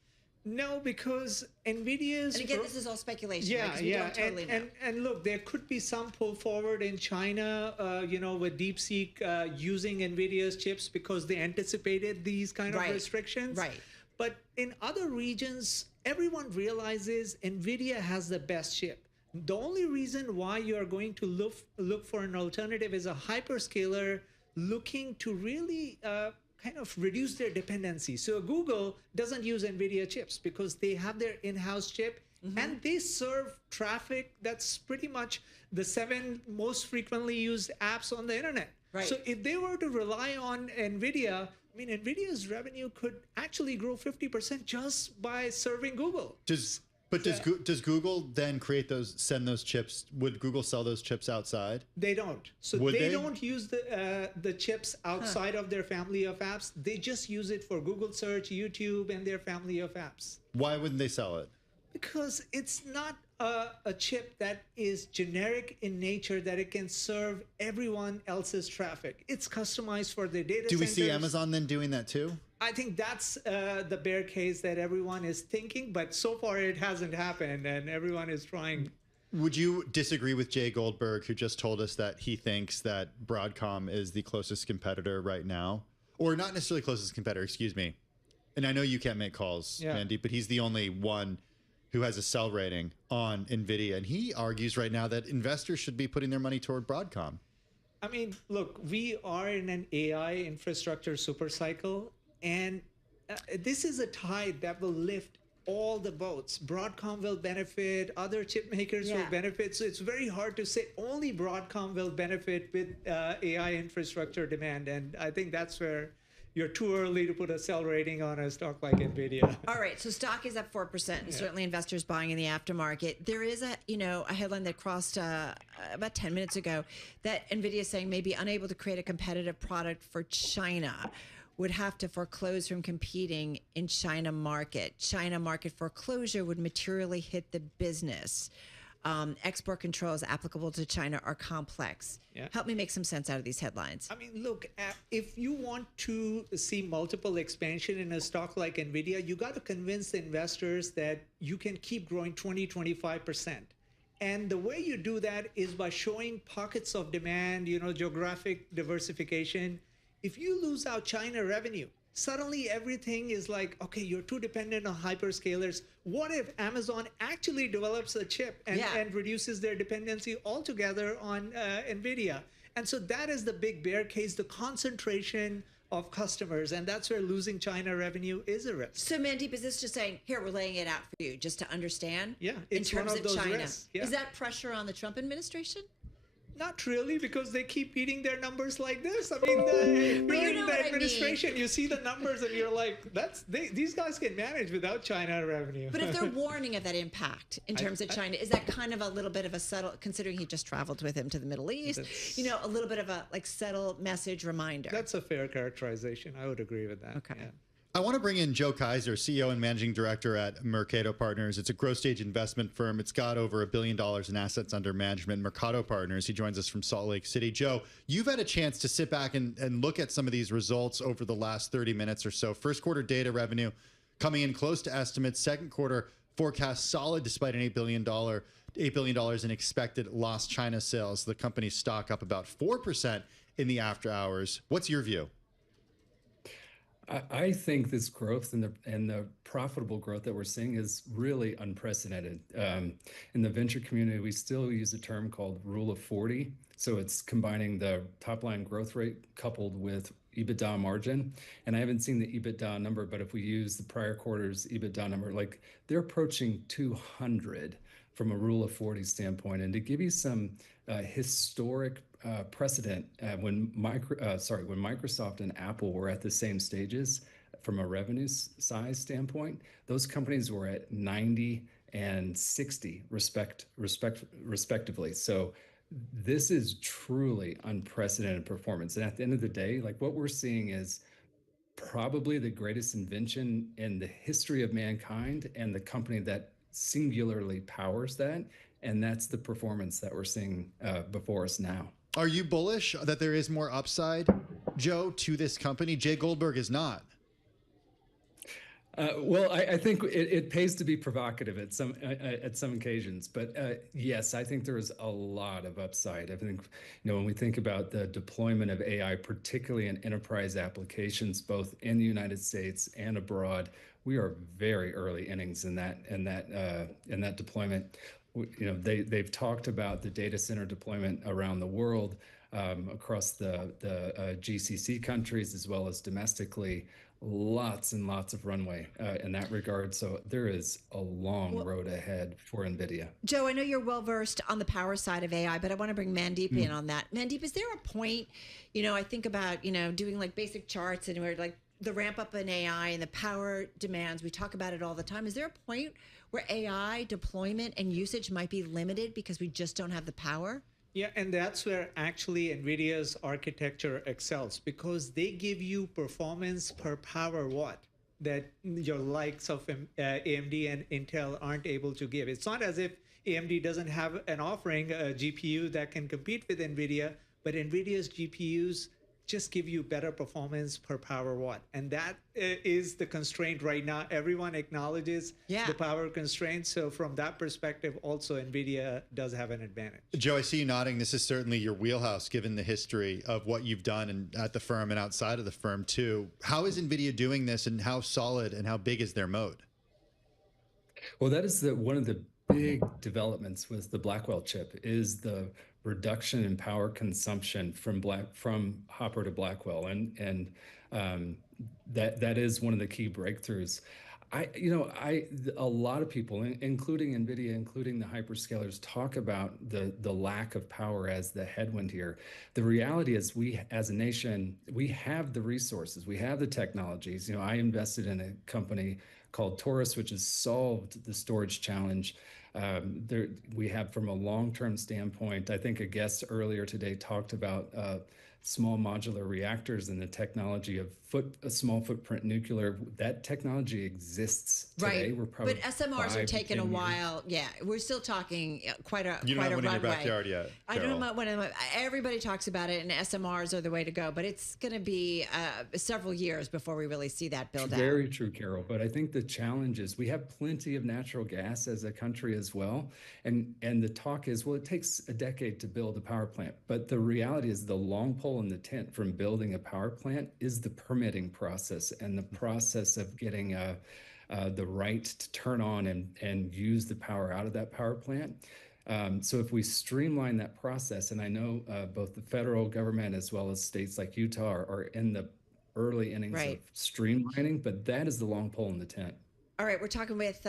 No, because NVIDIA's... And again, this is all speculation. Yeah, right? We don't totally know. And look, there could be some pull forward in China, with DeepSeek using NVIDIA's chips because they anticipated these kind of restrictions. Right. But in other regions, everyone realizes NVIDIA has the best chip. The only reason why you are going to look for an alternative is a hyperscaler looking to really... kind of reduce their dependency. So Google doesn't use NVIDIA chips because they have their in-house chip and they serve traffic that's pretty much the 7 most frequently used apps on the internet. Right. So if they were to rely on NVIDIA, I mean, NVIDIA's revenue could actually grow 50% just by serving Google. Does Google then send those chips? Would Google sell those chips outside? They don't. So they don't use the chips outside of their family of apps. They just use it for Google search, YouTube, and their family of apps. Why wouldn't they sell it? Because it's not a chip that is generic in nature, that it can serve everyone else's traffic. It's customized for their data centers. Do we see Amazon then doing that too? I think that's the bear case that everyone is thinking, but so far it hasn't happened, and everyone is trying. Would you disagree with Jay Goldberg, who just told us that he thinks that Broadcom is the closest competitor right now? Or not necessarily closest competitor, excuse me. And I know you can't make calls, Mandeep, but he's the only one who has a sell rating on NVIDIA. And he argues right now that investors should be putting their money toward Broadcom. I mean, look, we are in an AI infrastructure super cycle. And this is a tide that will lift all the boats. Broadcom will benefit, other chip makers will benefit. So it's very hard to say only Broadcom will benefit with AI infrastructure demand. And I think that's where you're too early to put a sell rating on a stock like NVIDIA. All right, so stock is up 4%, and certainly investors buying in the aftermarket. There is a headline that crossed about 10 minutes ago that NVIDIA is saying may be unable to create a competitive product for China, would have to foreclose from competing in China market. China market foreclosure would materially hit the business. Export controls applicable to China are complex. Help me make some sense out of these headlines. I mean, look, if you want to see multiple expansion in a stock like NVIDIA, you got to convince the investors that you can keep growing 20-25%. And the way you do that is by showing pockets of demand, geographic diversification. If you lose out China revenue, suddenly everything is like, okay, you're too dependent on hyperscalers. What if Amazon actually develops a chip and reduces their dependency altogether on NVIDIA? And so that is the big bear case, the concentration of customers. And that's where losing China revenue is a risk. So Mandeep, is this just saying, here, we're laying it out for you just to understand? Yeah, in it's terms one of those China. risks. Yeah. Is that pressure on the Trump administration? Not really, because they keep beating their numbers like this. I mean, during the administration, you see the numbers and you're like, these guys can manage without China revenue. But if they're warning of that impact in terms of China, is that kind of a little bit of a subtle, considering he just traveled with him to the Middle East, a little bit of a subtle message reminder? That's a fair characterization. I would agree with that. Okay. Yeah. I want to bring in Joe Kaiser, CEO and Managing Director at Mercado Partners. It's a growth stage investment firm. It's got over $1 billion in assets under management. Mercado Partners. He joins us from Salt Lake City. Joe, you've had a chance to sit back and look at some of these results over the last 30 minutes or so. First quarter data revenue coming in close to estimates. Second quarter forecast solid despite an $8 billion in expected lost China sales. The company's stock up about 4% in the after hours. What's your view? I think this growth and the profitable growth that we're seeing is really unprecedented. In the venture community, we still use a term called Rule of 40. So it's combining the top line growth rate coupled with EBITDA margin. And I haven't seen the EBITDA number, but if we use the prior quarter's EBITDA number, like they're approaching 200 from a Rule of 40 standpoint. And to give you some historic precedent, when Microsoft and Apple were at the same stages from a revenue size standpoint, those companies were at 90 and 60 respectively. So this is truly unprecedented performance. And at the end of the day, like what we're seeing is probably the greatest invention in the history of mankind and the company that singularly powers that. And that's the performance that we're seeing before us now. Are you bullish that there is more upside, Joe, to this company? Jay Goldberg is not. Well, I think it pays to be provocative at some occasions, but yes, I think there is a lot of upside. I think, when we think about the deployment of AI, particularly in enterprise applications, both in the United States and abroad, we are very early innings in that deployment. They've talked about the data center deployment around the world, across the GCC countries as well as domestically. Lots and lots of runway in that regard. So there is a long road ahead for NVIDIA. Joe, I know you're well versed on the power side of AI, but I want to bring Mandeep in on that. Mandeep, is there a point, I think about, doing like basic charts and we're like the ramp up in AI and the power demands, we talk about it all the time. Is there a point where AI deployment and usage might be limited because we just don't have the power? Yeah, and that's where actually NVIDIA's architecture excels, because they give you performance per power watt that your likes of AMD and Intel aren't able to give. It's not as if AMD doesn't have an offering, a GPU that can compete with NVIDIA, but NVIDIA's GPUs just give you better performance per power watt. And that is the constraint right now. Everyone acknowledges the power constraint. So from that perspective, also NVIDIA does have an advantage. Joe, I see you nodding. This is certainly your wheelhouse, given the history of what you've done at the firm and outside of the firm too. How is NVIDIA doing this, and how solid and how big is their moat? Well, that is one of the big developments with the Blackwell chip, is the reduction in power consumption from Hopper to Blackwell, and that is one of the key breakthroughs. A lot of people, including NVIDIA, including the hyperscalers, talk about the lack of power as the headwind here. The reality is, we as a nation, we have the resources, we have the technologies. I invested in a company called Taurus, which has solved the storage challenge. We have, from a long-term standpoint, I think a guest earlier today talked about small modular reactors and the technology of small footprint nuclear. That technology exists today. Right. We're probably but SMRs are taking a while. Yeah, we're still talking quite a You don't quite have a one in runway. your backyard yet, I don't know when everybody talks about it, and SMRs are the way to go. But it's going to be several years before we really see that build out. Very true, Carol. But I think the challenge is we have plenty of natural gas as a country as well. And the talk is, well, it takes a decade to build a power plant. But the reality is, the long pole in the tent from building a power plant is the permitting process and the process of getting the right to turn on and use the power out of that power plant. So if we streamline that process, and I know both the federal government as well as states like Utah are in the early innings of streamlining, but that is the long pole in the tent. All right, we're talking with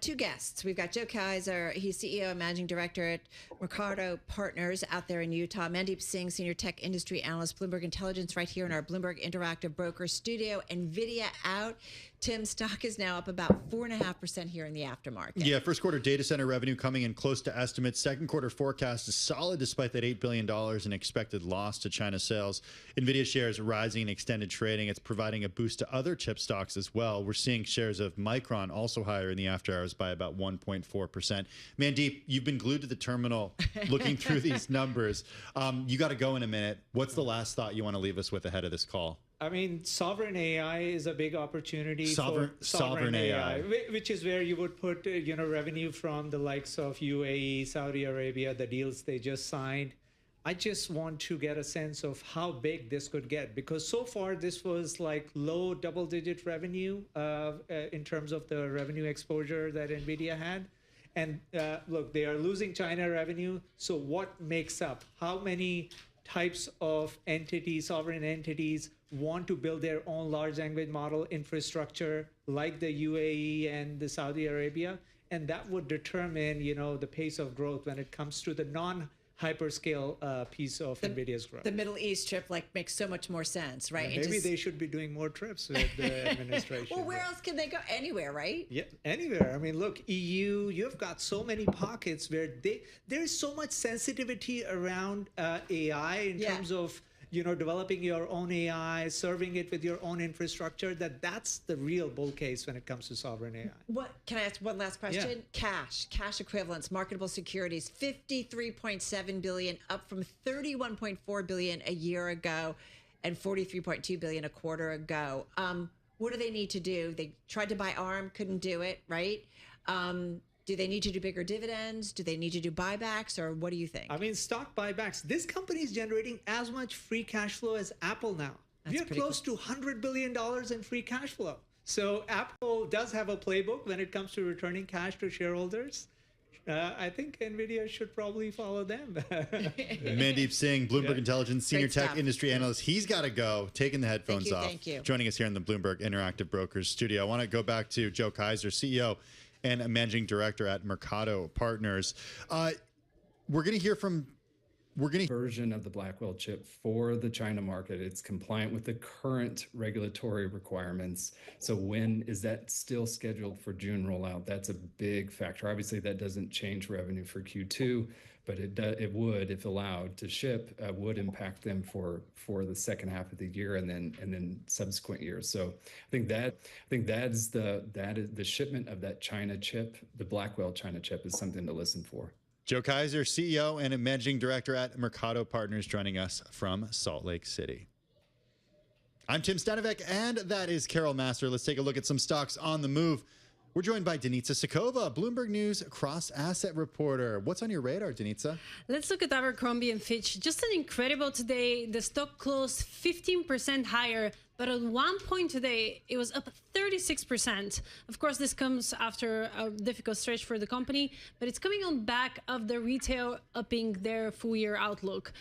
two guests. We've got Joe Kaiser. He's CEO and Managing Director at Mercado Partners out there in Utah. Mandeep Singh, Senior Tech Industry Analyst, Bloomberg Intelligence, right here in our Bloomberg Interactive Broker studio. NVIDIA out. Tim, stock is now up about 4.5% here in the aftermarket. Yeah, first quarter data center revenue coming in close to estimates. Second quarter forecast is solid despite that $8 billion in expected loss to China sales. NVIDIA shares rising in extended trading. It's providing a boost to other chip stocks as well. We're seeing shares of Micron also higher in the after hours by about 1.4%. Mandeep, you've been glued to the terminal looking through these numbers. You got to go in a minute. What's the last thought you want to leave us with ahead of this call? I mean, sovereign AI is a big opportunity for sovereign AI, which is where you would put revenue from the likes of UAE, Saudi Arabia, the deals they just signed. I just want to get a sense of how big this could get, because so far this was like low double-digit revenue in terms of the revenue exposure that NVIDIA had. And look, they are losing China revenue. So what makes up? How many types of entities, sovereign entities, want to build their own large language model infrastructure like the UAE and the Saudi Arabia? And that would determine, the pace of growth when it comes to the hyperscale piece of NVIDIA's growth. The Middle East trip makes so much more sense, right? Yeah, maybe they should be doing more trips with the administration. Well, where else can they go? Anywhere, right? Yeah, anywhere. I mean, look, EU, you've got so many pockets where there's so much sensitivity around AI in terms of developing your own AI, serving it with your own infrastructure, that's the real bull case when it comes to sovereign AI. What can I ask one last question? Yeah. Cash equivalents, marketable securities, 53.7 billion, up from 31.4 billion a year ago and 43.2 billion a quarter ago. What do they need to do? They tried to buy ARM, couldn't do it, right? Do they need to do bigger dividends? Do they need to do buybacks, or what do you think? I mean, stock buybacks. This company is generating as much free cash flow as Apple now. We are close to $100 billion in free cash flow. So Apple does have a playbook when it comes to returning cash to shareholders. I think NVIDIA should probably follow them. Mandeep Singh, Bloomberg Intelligence Senior Tech Industry Analyst. He's got to go, taking the headphones off. Thank you. Joining us here in the Bloomberg Interactive Brokers studio. I want to go back to Joe Kaiser, CEO and a managing director at Mercado Partners. We're going to hear from version of the Blackwell chip for the China market. It's compliant with the current regulatory requirements. So when is that still scheduled for June rollout? That's a big factor. Obviously, that doesn't change revenue for Q2, but it would, if allowed to ship, would impact them for the second half of the year and then subsequent years. So I think that is the shipment of that China chip, the Blackwell China chip, is something to listen for. Joe Kaiser, CEO and a managing director at Mercado Partners, joining us from Salt Lake City. I'm Tim Stanovec, and that is Carol Master. Let's take a look at some stocks on the move. We're joined by Denitsa Sakova, Bloomberg News cross-asset reporter. What's on your radar, Denitsa? Let's look at Abercrombie & Fitch. Just an incredible today. The stock closed 15% higher, but at one point today, it was up 36%. Of course, this comes after a difficult stretch for the company, but it's coming on back of the retail upping their full-year outlook.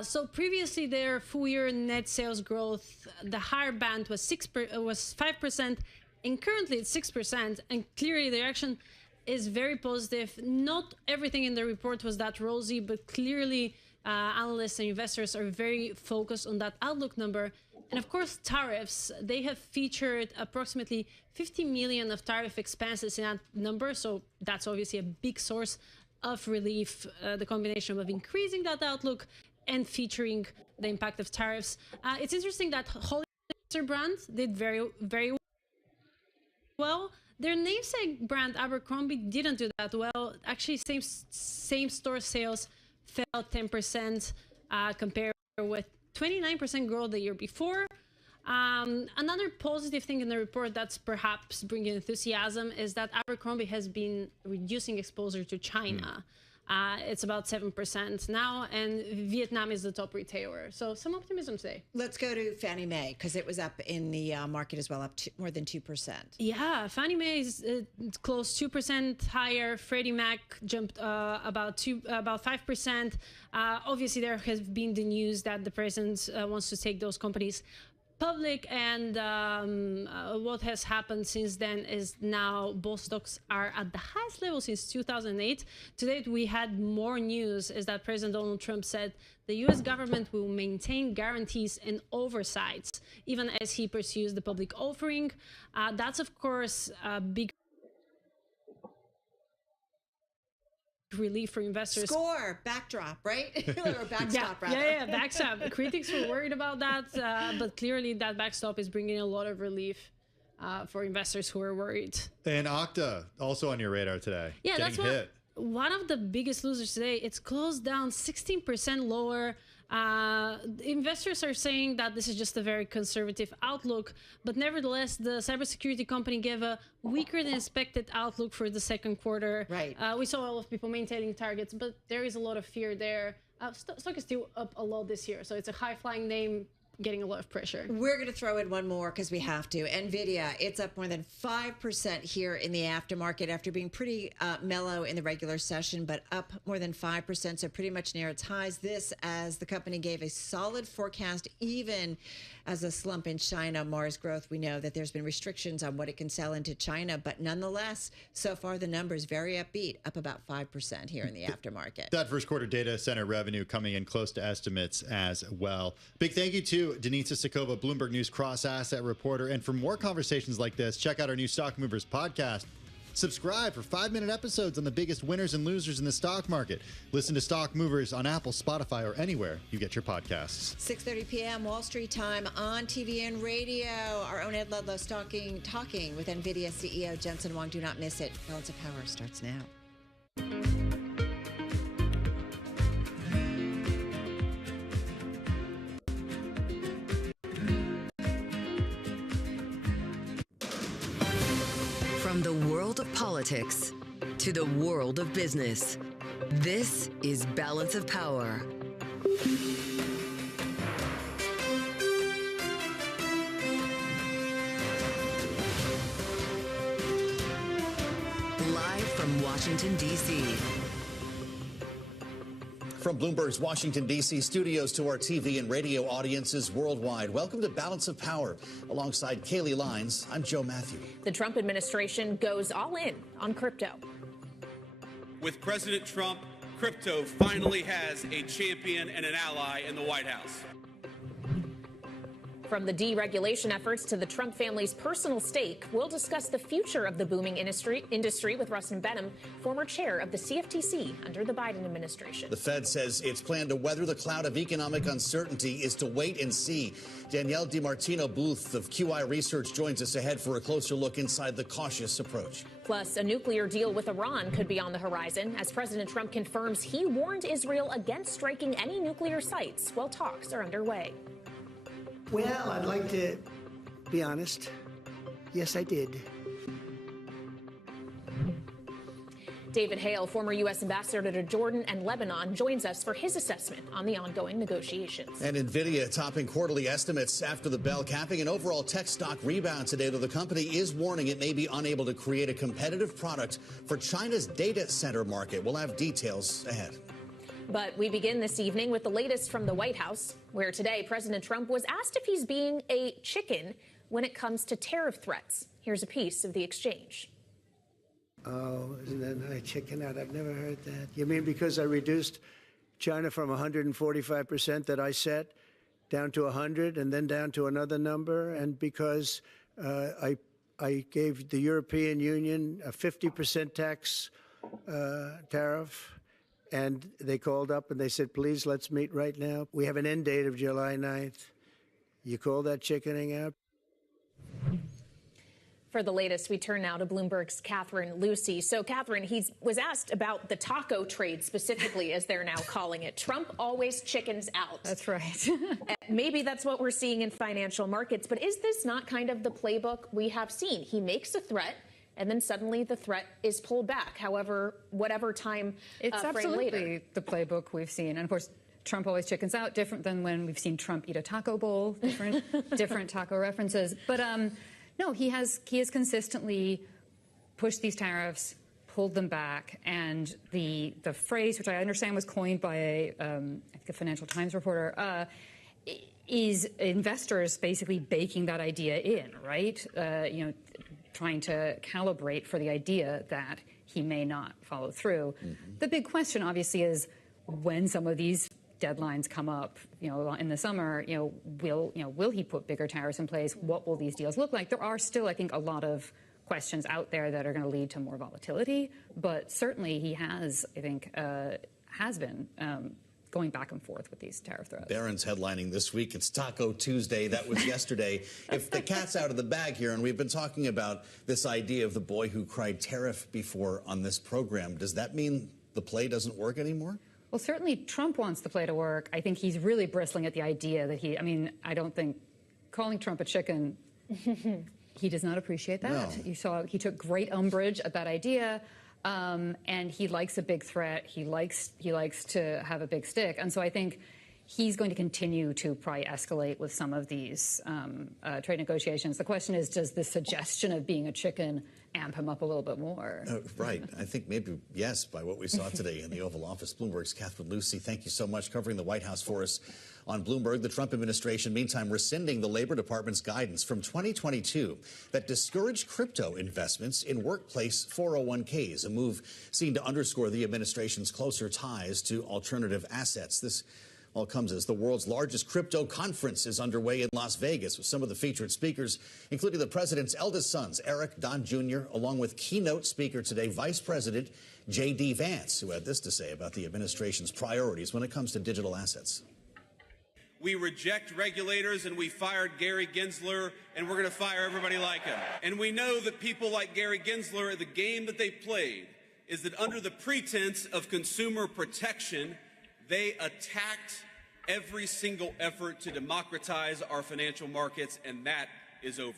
So previously, their full-year net sales growth, the higher band was 5%, and currently it's 6%, and clearly the reaction is very positive. Not everything in the report was that rosy, but clearly analysts and investors are very focused on that outlook number. And of course, tariffs, they have featured approximately 50 million of tariff expenses in that number. So that's obviously a big source of relief, the combination of increasing that outlook and featuring the impact of tariffs. It's interesting that Hollister brand did very, very well. Their namesake brand Abercrombie didn't do that well. Actually, same store sales fell 10% compared with 29% growth the year before. Another positive thing in the report that's perhaps bringing enthusiasm is that Abercrombie has been reducing exposure to China. It's about 7% now, and Vietnam is the top retailer. So some optimism today. Let's go to Fannie Mae, because it was up in the market as well, up more than 2%. Yeah, Fannie Mae is close 2% higher. Freddie Mac jumped about 5%. Obviously, there has been the news that the president wants to take those companies public, and what has happened since then is now both stocks are at the highest level since 2008. Today we had more news, is that President Donald Trump said the U.S. government will maintain guarantees and oversights even as he pursues the public offering. That's of course a big relief for investors. Backdrop, right? Or backstop, rather. Yeah, backstop. Critics were worried about that, but clearly that backstop is bringing a lot of relief for investors who are worried. And Okta, also on your radar today. Yeah, that's one of the biggest losers today. It's closed down 16% lower. Investors are saying that this is just a very conservative outlook, but nevertheless, the cybersecurity company gave a weaker than expected outlook for the second quarter. Right. We saw a lot of people maintaining targets, but there is a lot of fear there. Stock is still up a lot this year, so it's a high-flying name. getting a lot of pressure. We're going to throw in one more because we have to. NVIDIA, it's up more than 5% here in the aftermarket after being pretty mellow in the regular session, but up more than 5%, so pretty much near its highs. This as the company gave a solid forecast, even as a slump in China mars growth. We know that there's been restrictions on what it can sell into China, but nonetheless, so far the numbers very upbeat, up about 5% here in the aftermarket. That first quarter data center revenue coming in close to estimates as well. Big thank you to Denisa Sakova, Bloomberg News cross-asset reporter. And for more conversations like this, check out our new Stock Movers podcast. Subscribe for 5-minute episodes on the biggest winners and losers in the stock market. Listen to Stock Movers on Apple, Spotify, or anywhere you get your podcasts. 6:30 p.m. Wall Street time on TV and radio. Our own Ed Ludlow talking with NVIDIA CEO Jensen Huang. Do not miss it. Balance of Power starts now. From the world of politics to the world of business, this is Balance of Power. Live from Washington, D.C. From Bloomberg's Washington, D.C. studios to our TV and radio audiences worldwide, welcome to Balance of Power. Alongside Kaylee Lines, I'm Joe Matthew. The Trump administration goes all in on crypto. With President Trump, crypto finally has a champion and an ally in the White House. From the deregulation efforts to the Trump family's personal stake, we'll discuss the future of the booming industry with Rustin Benham, former chair of the CFTC under the Biden administration. The Fed says its plan to weather the cloud of economic uncertainty is to wait and see. Danielle DiMartino Booth of QI Research joins us ahead for a closer look inside the cautious approach. Plus, a nuclear deal with Iran could be on the horizon as President Trump confirms he warned Israel against striking any nuclear sites while talks are underway. Well, I'd like to be honest. Yes, I did. David Hale, former U.S. ambassador to Jordan and Lebanon, joins us for his assessment on the ongoing negotiations. And NVIDIA topping quarterly estimates after the bell, capping an overall tech stock rebound today, though the company is warning it may be unable to create a competitive product for China's data center market. We'll have details ahead. But we begin this evening with the latest from the White House, where today President Trump was asked if he's being a chicken when it comes to tariff threats. Here's a piece of the exchange. Oh, isn't that nice? Chicken out? I've never heard that. You mean because I reduced China from 145% that I set down to 100 and then down to another number, and because I gave the European Union a 50% tax tariff? And they called up and they said, please, let's meet right now. We have an end date of July 9th. You call that chickening out? For the latest, we turn now to Bloomberg's Catherine Lucy. So, Catherine, he was asked about the taco trade specifically, as they're now calling it. Trump always chickens out. That's right. Maybe that's what we're seeing in financial markets. But is this not kind of the playbook we have seen? He makes a threat, and then suddenly the threat is pulled back, however, whatever time it's frame absolutely later. The playbook we've seen. And of course, Trump always chickens out, different than when we've seen Trump eat a taco bowl, different taco references. But no, he has consistently pushed these tariffs, pulled them back. And the phrase, which I understand was coined by I think a Financial Times reporter, is investors basically baking that idea in, right? Trying to calibrate for the idea that he may not follow through. Mm-hmm. The big question, obviously, is when some of these deadlines come up, in the summer, will he put bigger tariffs in place? What will these deals look like? There are still, I think, a lot of questions out there that are going to lead to more volatility. But certainly he has, I think, has been going back and forth with these tariff threats. Barron's headlining this week. It's Taco Tuesday. That was yesterday. If the cat's out of the bag here, and we've been talking about this idea of the boy who cried tariff before on this program, does that mean the play doesn't work anymore? Well, certainly Trump wants the play to work. I think he's really bristling at the idea that I don't think calling Trump a chicken, he does not appreciate that. No. You saw he took great umbrage at that idea. And he likes a big threat. He likes to have a big stick. And so I think he's going to continue to probably escalate with some of these trade negotiations. The question is, does the suggestion of being a chicken amp him up a little bit more? Right. I think maybe yes, by what we saw today in the Oval Office. Bloomberg's Catherine Lucy, thank you so much covering the White House for us. On Bloomberg, the Trump administration, meantime, rescinding the Labor Department's guidance from 2022 that discouraged crypto investments in workplace 401ks, a move seen to underscore the administration's closer ties to alternative assets. This all comes as the world's largest crypto conference is underway in Las Vegas, with some of the featured speakers, including the president's eldest sons, Eric, Don Jr., along with keynote speaker today, Vice President J.D. Vance, who had this to say about the administration's priorities when it comes to digital assets. We reject regulators, and we fired Gary Gensler, and we're going to fire everybody like him. And we know that people like Gary Gensler, the game that they played is that under the pretense of consumer protection, they attacked every single effort to democratize our financial markets, and that is over.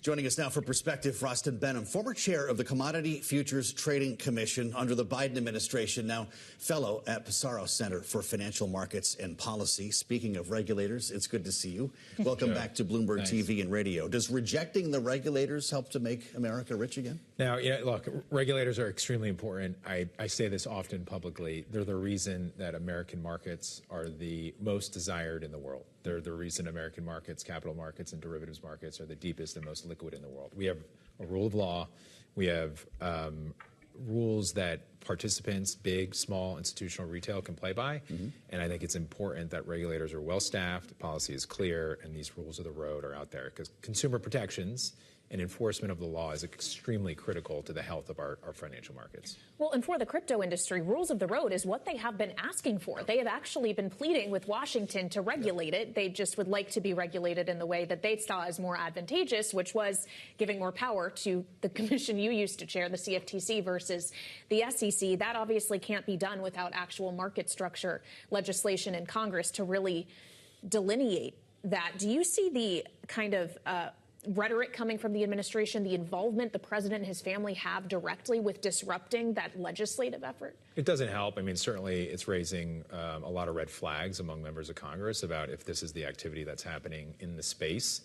Joining us now for Perspective, Rostin Benham, former chair of the Commodity Futures Trading Commission under the Biden administration, now fellow at Pissarro Center for Financial Markets and Policy. Speaking of regulators, it's good to see you. Welcome back to Bloomberg TV and radio. Does rejecting the regulators help to make America rich again? Now, look, regulators are extremely important. I say this often publicly. They're the reason that American markets are the most desired in the world. They're the reason American markets, capital markets, and derivatives markets are the deepest and most liquid in the world. We have a rule of law. We have rules that participants, big, small, institutional, retail, can play by. And I think it's important that regulators are well-staffed, policy is clear, and these rules of the road are out there, because consumer protections and enforcement of the law is extremely critical to the health of our financial markets. Well, and for the crypto industry, rules of the road is what they have been asking for. They have actually been pleading with Washington to regulate it. They just would like to be regulated in the way that they saw as more advantageous, which was giving more power to the commission you used to chair, the CFTC, versus the SEC. That obviously can't be done without actual market structure legislation in Congress to really delineate that. Do you see the kind of rhetoric coming from the administration, the involvement the president and his family have directly with disrupting that legislative effort? It doesn't help. I mean, certainly it's raising a lot of red flags among members of Congress about if this is the activity that's happening in the space.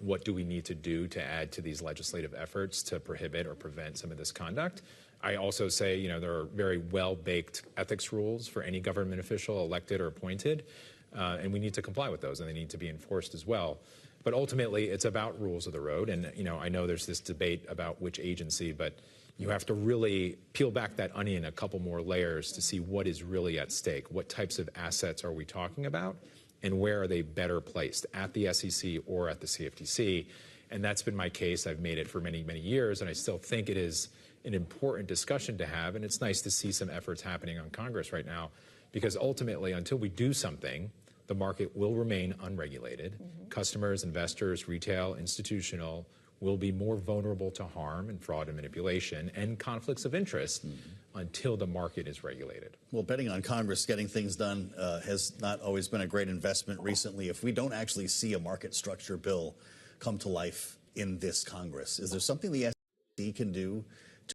What do we need to do to add to these legislative efforts to prohibit or prevent some of this conduct? I also say, there are very well-baked ethics rules for any government official, elected or appointed, and we need to comply with those, and they need to be enforced as well. But ultimately, it's about rules of the road. And, I know there's this debate about which agency, but you have to really peel back that onion a couple more layers to see what is really at stake. What types of assets are we talking about? And where are they better placed, at the SEC or at the CFTC? And that's been my case. I've made it for many, many years, and I still think it is an important discussion to have. And it's nice to see some efforts happening on Congress right now, because ultimately, until we do something, the market will remain unregulated. Customers, investors, retail, institutional will be more vulnerable to harm and fraud and manipulation and conflicts of interest until the market is regulated. Well, betting on Congress getting things done has not always been a great investment recently. If we don't actually see a market structure bill come to life in this Congress, is there something the SEC can do